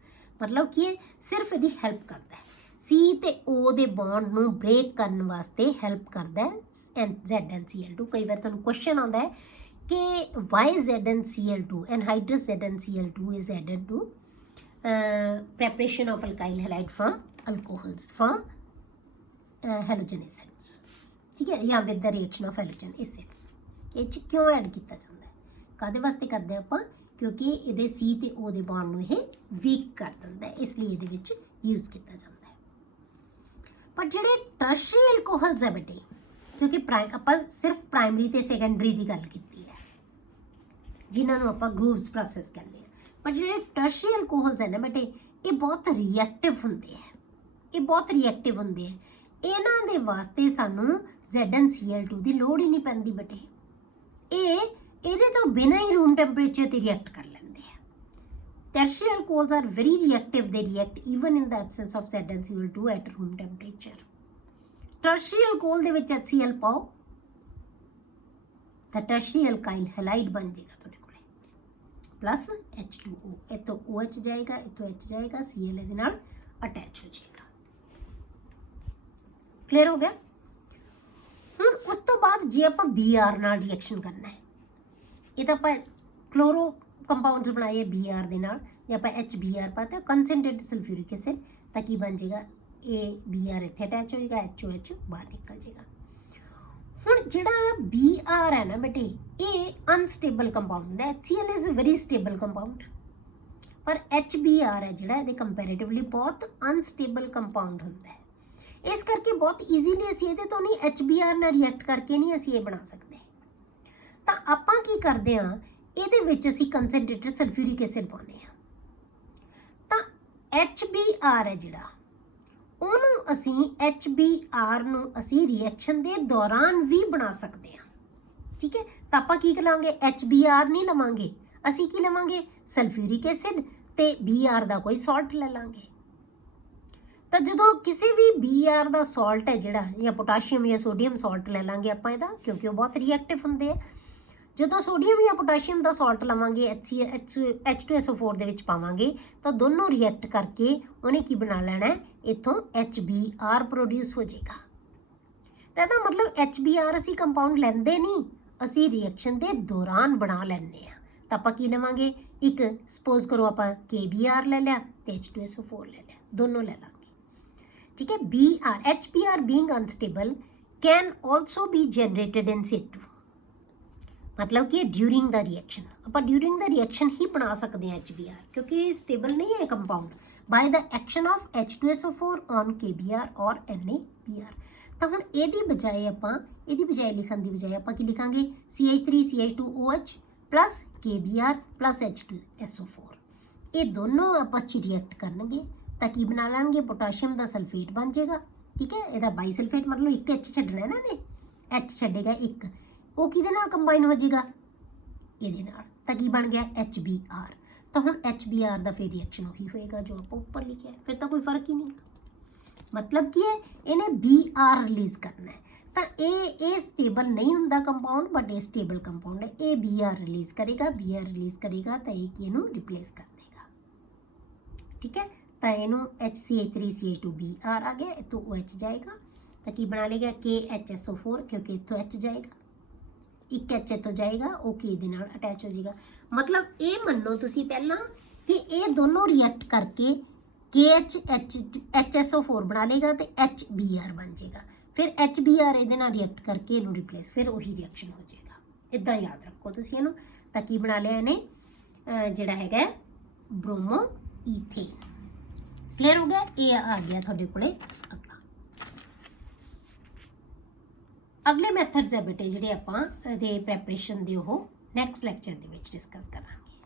मतलब कि सिर्फ यदि हेल्प करता है, C ਤੇ O ਦੇ ਬੌਂਡ ਨੂੰ ਬ੍ਰੇਕ ਕਰਨ ਵਾਸਤੇ ਹੈਲਪ ਕਰਦਾ ਹੈ ZnCl2। ਕਈ ਵਾਰ ਤੁਹਾਨੂੰ ਕੁਐਸਚਨ ਆਉਂਦਾ ਹੈ ਕਿ why ZnCl2 anhydrous ZnCl2 is added to preparation of alkyl halide from alcohols from halogen acids, ठीक है, ਜਾਂ with the reaction of halogen acids। ਇਹ 'ਚ ਕਿਉਂ ਐਡ ਕੀਤਾ ਜਾਂਦਾ ਹੈ, ਕਾਹਦੇ ਵਾਸਤੇ ਕਰਦੇ ਆਪਾਂ, ਕਿਉਂਕਿ ਇਹਦੇ C ਤੇ O ਦੇ ਬੌਂਡ ਨੂੰ ਇਹ ਵੀਕ ਕਰ ਦਿੰਦਾ ਹੈ, ਇਸ ਲਈ ਇਹਦੇ ਵਿੱਚ ਯੂਜ਼ ਕੀਤਾ ਜਾਂਦਾ ਹੈ। ਪਰ ਜਿਹੜੇ ਟਰਸ਼ਰੀ ਐਲਕੋਹਲਸ ਹੈ ਬੇਟੇ, ਕਿਉਂਕਿ ਆਪਾਂ ਸਿਰਫ ਪ੍ਰਾਇਮਰੀ ਤੇ ਸੈਕੰਡਰੀ ਦੀ ਗੱਲ ਕੀਤੀ ਹੈ, ਜਿਨ੍ਹਾਂ ਨੂੰ ਆਪਾਂ ਗਰੂਵਸ ਪ੍ਰੋਸੈਸ ਕਹਿੰਦੇ ਆ, ਪਰ ਜਿਹੜੇ ਟਰਸ਼ਰੀ ਐਲਕੋਹਲਸ ਹੈ ਨਾ ਬੇਟੇ, ਇਹ ਬਹੁਤ ਰਿਐਕਟਿਵ ਹੁੰਦੇ ਆ, ਇਹ ਬਹੁਤ ਰਿਐਕਟਿਵ ਹੁੰਦੇ ਆ। ਇਹਨਾਂ ਦੇ ਵਾਸਤੇ ਸਾਨੂੰ ZnCl2 ਦੀ ਲੋੜ ਹੀ ਨਹੀਂ ਪੈਂਦੀ ਬੇਟੇ, ਇਹ ਇਹਦੇ ਤੋਂ ਬਿਨਾਂ ਹੀ ਰੂਮ ਟੈਂਪਰੇਚਰ ਤੇ ਰਿਐਕਟ ਕਰ ਲੈਂਦੇ ਆ। Tertiary alcohols are very reactive, they react even in the absence of ZnCl2 at room temperature। Tertiary alcohol ਦੇ ਵਿੱਚ HCl ਪਾਓ ਤਾਂ tertiary alkyl halide ਬਣ ਜਾਏਗਾ ਤੁਹਾਡੇ ਕੋਲੇ ਪਲੱਸ H2O, ਇੱਥੋਂ OH ਜਾਏਗਾ, ਇੱਥੋਂ H ਜਾਏਗਾ, Cl ਇਹਦੇ ਨਾਲ ਅਟੈਚ ਹੋ ਜਾਏਗਾ। ਕਲੀਅਰ ਹੋ ਗਿਆ। ਹੁਣ ਉਸ ਤੋਂ ਬਾਅਦ ਜੇ ਆਪਾਂ Br ਨਾਲ ਰਿਐਕਸ਼ਨ ਕਰਨਾ ਹੈ, ਇਹ ਤਾਂ ਆਪਾਂ ਕਲੋਰੋ ਕੰਪਾਊਂਡਸ ਬਣਾਏ Br ਦੇ ਨਾਲ, ਜੇ ਆਪਾਂ HBr ਪਾਤਾ ਕੰਸੈਂਟਰੇਟਡ ਸਲਫਿਊਰਿਕ ਐਸਿਡ, ਤਾਂ ਕੀ ਬਣ ਜਾਏਗਾ, ਇਹ Br ਇੱਥੇ ਅਟੈਚ ਹੋ ਜਾਏਗਾ, HOH ਬਾਹਰ ਨਿਕਲ ਜਾਏਗਾ। ਹੁਣ ਜਿਹੜਾ Br ਹੈ ਨਾ ਬੇਟੇ, ਇਹ ਅਨਸਟੇਬਲ ਕੰਪਾਊਂਡ ਹੈ, HCl is very stable compound, ਪਰ HBr ਹੈ ਜਿਹੜਾ ਇਹਦੇ ਕੰਪੈਰੀਟਿਵਲੀ ਬਹੁਤ ਅਨਸਟੇਬਲ ਕੰਪਾਊਂਡ ਹੁੰਦਾ ਹੈ। ਇਸ ਕਰਕੇ ਬਹੁਤ ਈਜ਼ੀਲੀ ਅਸੀਂ ਇਹਦੇ ਤੋਂ ਨਹੀਂ HBr ਨਾਲ ਰਿਐਕਟ ਕਰਕੇ ਨਹੀਂ ਅਸੀਂ ਇਹ ਬਣਾ ਸਕਦੇ। ਤਾਂ ਆਪਾਂ ਕੀ ਕਰਦੇ ਹਾਂ, ਇਹਦੇ ਵਿੱਚ ਅਸੀਂ ਕੰਸੈਂਟਰੇਟਡ ਸਲਫਿਊਰਿਕ ਐਸਿਡ ਪਾਉਂਦੇ ਹਾਂ, ਤਾਂ HBr ਹੈ ਜਿਹੜਾ, ਉਹਨੂੰ ਅਸੀਂ HBr ਨੂੰ ਅਸੀਂ ਰਿਐਕਸ਼ਨ ਦੇ ਦੌਰਾਨ ਵੀ ਬਣਾ ਸਕਦੇ ਹਾਂ, ਠੀਕ ਹੈ। ਤਾਂ ਆਪਾਂ ਕੀ ਕਰਾਂਗੇ, HBr ਨਹੀਂ ਲਵਾਂਗੇ, ਅਸੀਂ ਕੀ ਲਵਾਂਗੇ, ਸਲਫਿਊਰਿਕ ਐਸਿਡ ਤੇ Br ਦਾ ਕੋਈ ਸਾਲਟ ਲੈ ਲਾਂਗੇ। ਤਾਂ ਜਦੋਂ ਕਿਸੇ ਵੀ Br ਦਾ ਸਾਲਟ ਹੈ ਜਿਹੜਾ, ਜਾਂ ਪੋਟਾਸ਼ੀਅਮ ਜਾਂ ਸੋਡੀਅਮ ਸਾਲਟ ਲੈ ਲਾਂਗੇ ਆਪਾਂ ਇਹਦਾ, ਕਿਉਂਕਿ ਉਹ ਬਹੁਤ ਰਿਐਕਟਿਵ ਹੁੰਦੇ ਆ। ਜਦੋਂ ਸੋਡੀਅਮ ਜਾਂ ਪੋਟਾਸ਼ੀਅਮ ਦਾ ਸਾਲਟ ਲਵਾਂਗੇ, H2SO4 ਦੇ ਵਿੱਚ ਪਾਵਾਂਗੇ, ਤਾਂ ਦੋਨੋਂ ਰਿਐਕਟ ਕਰਕੇ ਉਹਨੇ ਕੀ ਬਣਾ ਲੈਣਾ, ਇੱਥੋਂ HBr ਪ੍ਰੋਡਿਊਸ ਹੋ ਜਾਏਗਾ। ਤਾਂ ਇਹਦਾ ਮਤਲਬ HBr ਅਸੀਂ ਕੰਪਾਊਂਡ ਲੈਂਦੇ ਨਹੀਂ, ਅਸੀਂ ਰਿਐਕਸ਼ਨ ਦੇ ਦੌਰਾਨ ਬਣਾ ਲੈਂਦੇ ਹਾਂ। ਤਾਂ ਆਪਾਂ ਕੀ ਲਵਾਂਗੇ, ਇੱਕ ਸਪੋਜ਼ ਕਰੋ ਆਪਾਂ KBr ਲੈ ਲਿਆ ਤੇ H2SO4 ਲੈ ਲਿਆ, ਦੋਨੋਂ ਲੈ ਲਾਂਗੇ, ਠੀਕ ਹੈ। HBr being unstable can also be generated in situ, मतलब कि ड्यूरिंग द रिएक्शन, आप ड्यूरिंग द रिएक्शन ही बना सकते हैं HBr, क्योंकि स्टेबल नहीं है compound, by the action of H2SO4 on KBr और NaBr। तो हम ਇਹਦੀ ਬਜਾਏ ਆਪਾਂ, ਇਹਦੀ ਬਜਾਏ ਲਿਖਣ ਦੀ ਬਜਾਏ ਆਪਾਂ ਕੀ ਲਿਖਾਂਗੇ, CH3CH2OH plus KBr plus H2SO4, ਇਹ ਦੋਨੋਂ ਆਪਸ 'ਚ ਰਿਐਕਟ ਕਰਨਗੇ ਤਾਂ ਕੀ ਬਣਾ ਲੈਣਗੇ, ਪੋਟਾਸ਼ੀਅਮ ਦਾ ਸਲਫੇਟ ਬਣ ਜਾਏਗਾ, ਠੀਕ ਹੈ। ਇਹਦਾ ਬਾਈਸਲਫੇਟ ਮਤਲਬ ਇੱਕ H ਛੱਡਣਾ ਇਹਨਾਂ ਨੇ, H ਛੱਡੇਗਾ ਇੱਕ, ਉਹ ਕਿਹਦੇ ਨਾਲ ਕੰਬਾਈਨ ਹੋ ਜਾਏਗਾ, ਇਹਦੇ ਨਾਲ, ਤਾਂ ਕੀ ਬਣ ਗਿਆ HBr। ਤਾਂ ਹੁਣ HBr ਦਾ ਫਿਰ ਰਿਐਕਸ਼ਨ ਉਹੀ ਹੋਏਗਾ ਜੋ ਆਪਾਂ ਉੱਪਰ ਲਿਖਿਆ, ਫਿਰ ਤਾਂ ਕੋਈ ਫਰਕ ਹੀ ਨਹੀਂ। ਮਤਲਬ ਕੀ ਹੈ, ਇਹਨੇ Br ਰਿਲੀਜ਼ ਕਰਨਾ ਹੈ, ਤਾਂ ਇਹ ਸਟੇਬਲ ਨਹੀਂ ਹੁੰਦਾ ਕੰਪਾਊਂਡ, ਬਟ ਇਹ ਸਟੇਬਲ ਕੰਪਾਊਂਡ ਹੈ, ਇਹ Br ਰਿਲੀਜ਼ ਕਰੇਗਾ, Br ਰਿਲੀਜ਼ ਕਰੇਗਾ ਤਾਂ ਇਹ ਇਹਨੂੰ ਰਿਪਲੇਸ ਕਰ ਦੇਗਾ, ਠੀਕ ਹੈ। ਤਾਂ ਇਹਨੂੰ CH3CH2Br ਆ ਗਿਆ, ਇੱਥੋਂ OH ਜਾਏਗਾ ਤਾਂ ਕੀ ਬਣਾ ਲੇਗਾ, KHSO4, ਕਿਉਂਕਿ ਇੱਥੋਂ H ਜਾਏਗਾ, ਇੱਕ H ਇੱਥੋਂ ਜਾਏਗਾ, ਉਹ K ਦੇ ਨਾਲ ਅਟੈਚ ਹੋ ਜਾਏਗਾ। ਮਤਲਬ ਇਹ ਮੰਨੋ ਤੁਸੀਂ ਪਹਿਲਾਂ ਕਿ ਇਹ ਦੋਨੋਂ ਰਿਐਕਟ ਕਰਕੇ KHSO4 ਬਣਾ ਲੇਗਾ ਤੇ HBr ਬਣ ਜਾਏਗਾ, ਫਿਰ HBr ਇਹਦੇ ਨਾਲ ਰਿਐਕਟ ਕਰਕੇ ਇਹਨੂੰ ਰਿਪਲੇਸ, ਫਿਰ ਉਹੀ ਰਿਐਕਸ਼ਨ ਹੋ ਜਾਏਗਾ। ਇੱਦਾਂ ਯਾਦ ਰੱਖੋ ਤੁਸੀਂ ਇਹਨੂੰ। ਤਾਂ ਕੀ ਬਣਾ ਲਿਆ ਇਹਨੇ, ਜਿਹੜਾ ਹੈਗਾ ਬ੍ਰੋਮੋ ਈਥੇਨ। ਕਲੀਅਰ ਹੋ ਗਿਆ। ਇਹ ਆ ਗਿਆ ਤੁਹਾਡੇ ਕੋਲੇ ਅਗਲੇ ਮੈਥਡਸ ਹੈ ਬੇਟੇ, ਜਿਹੜੇ ਆਪਾਂ ਇਹਦੇ ਪ੍ਰੈਪਰੇਸ਼ਨ ਦੇ ਉਹ ਨੈਕਸਟ ਲੈਕਚਰ ਦੇ ਵਿੱਚ ਡਿਸਕਸ ਕਰਾਂਗੇ।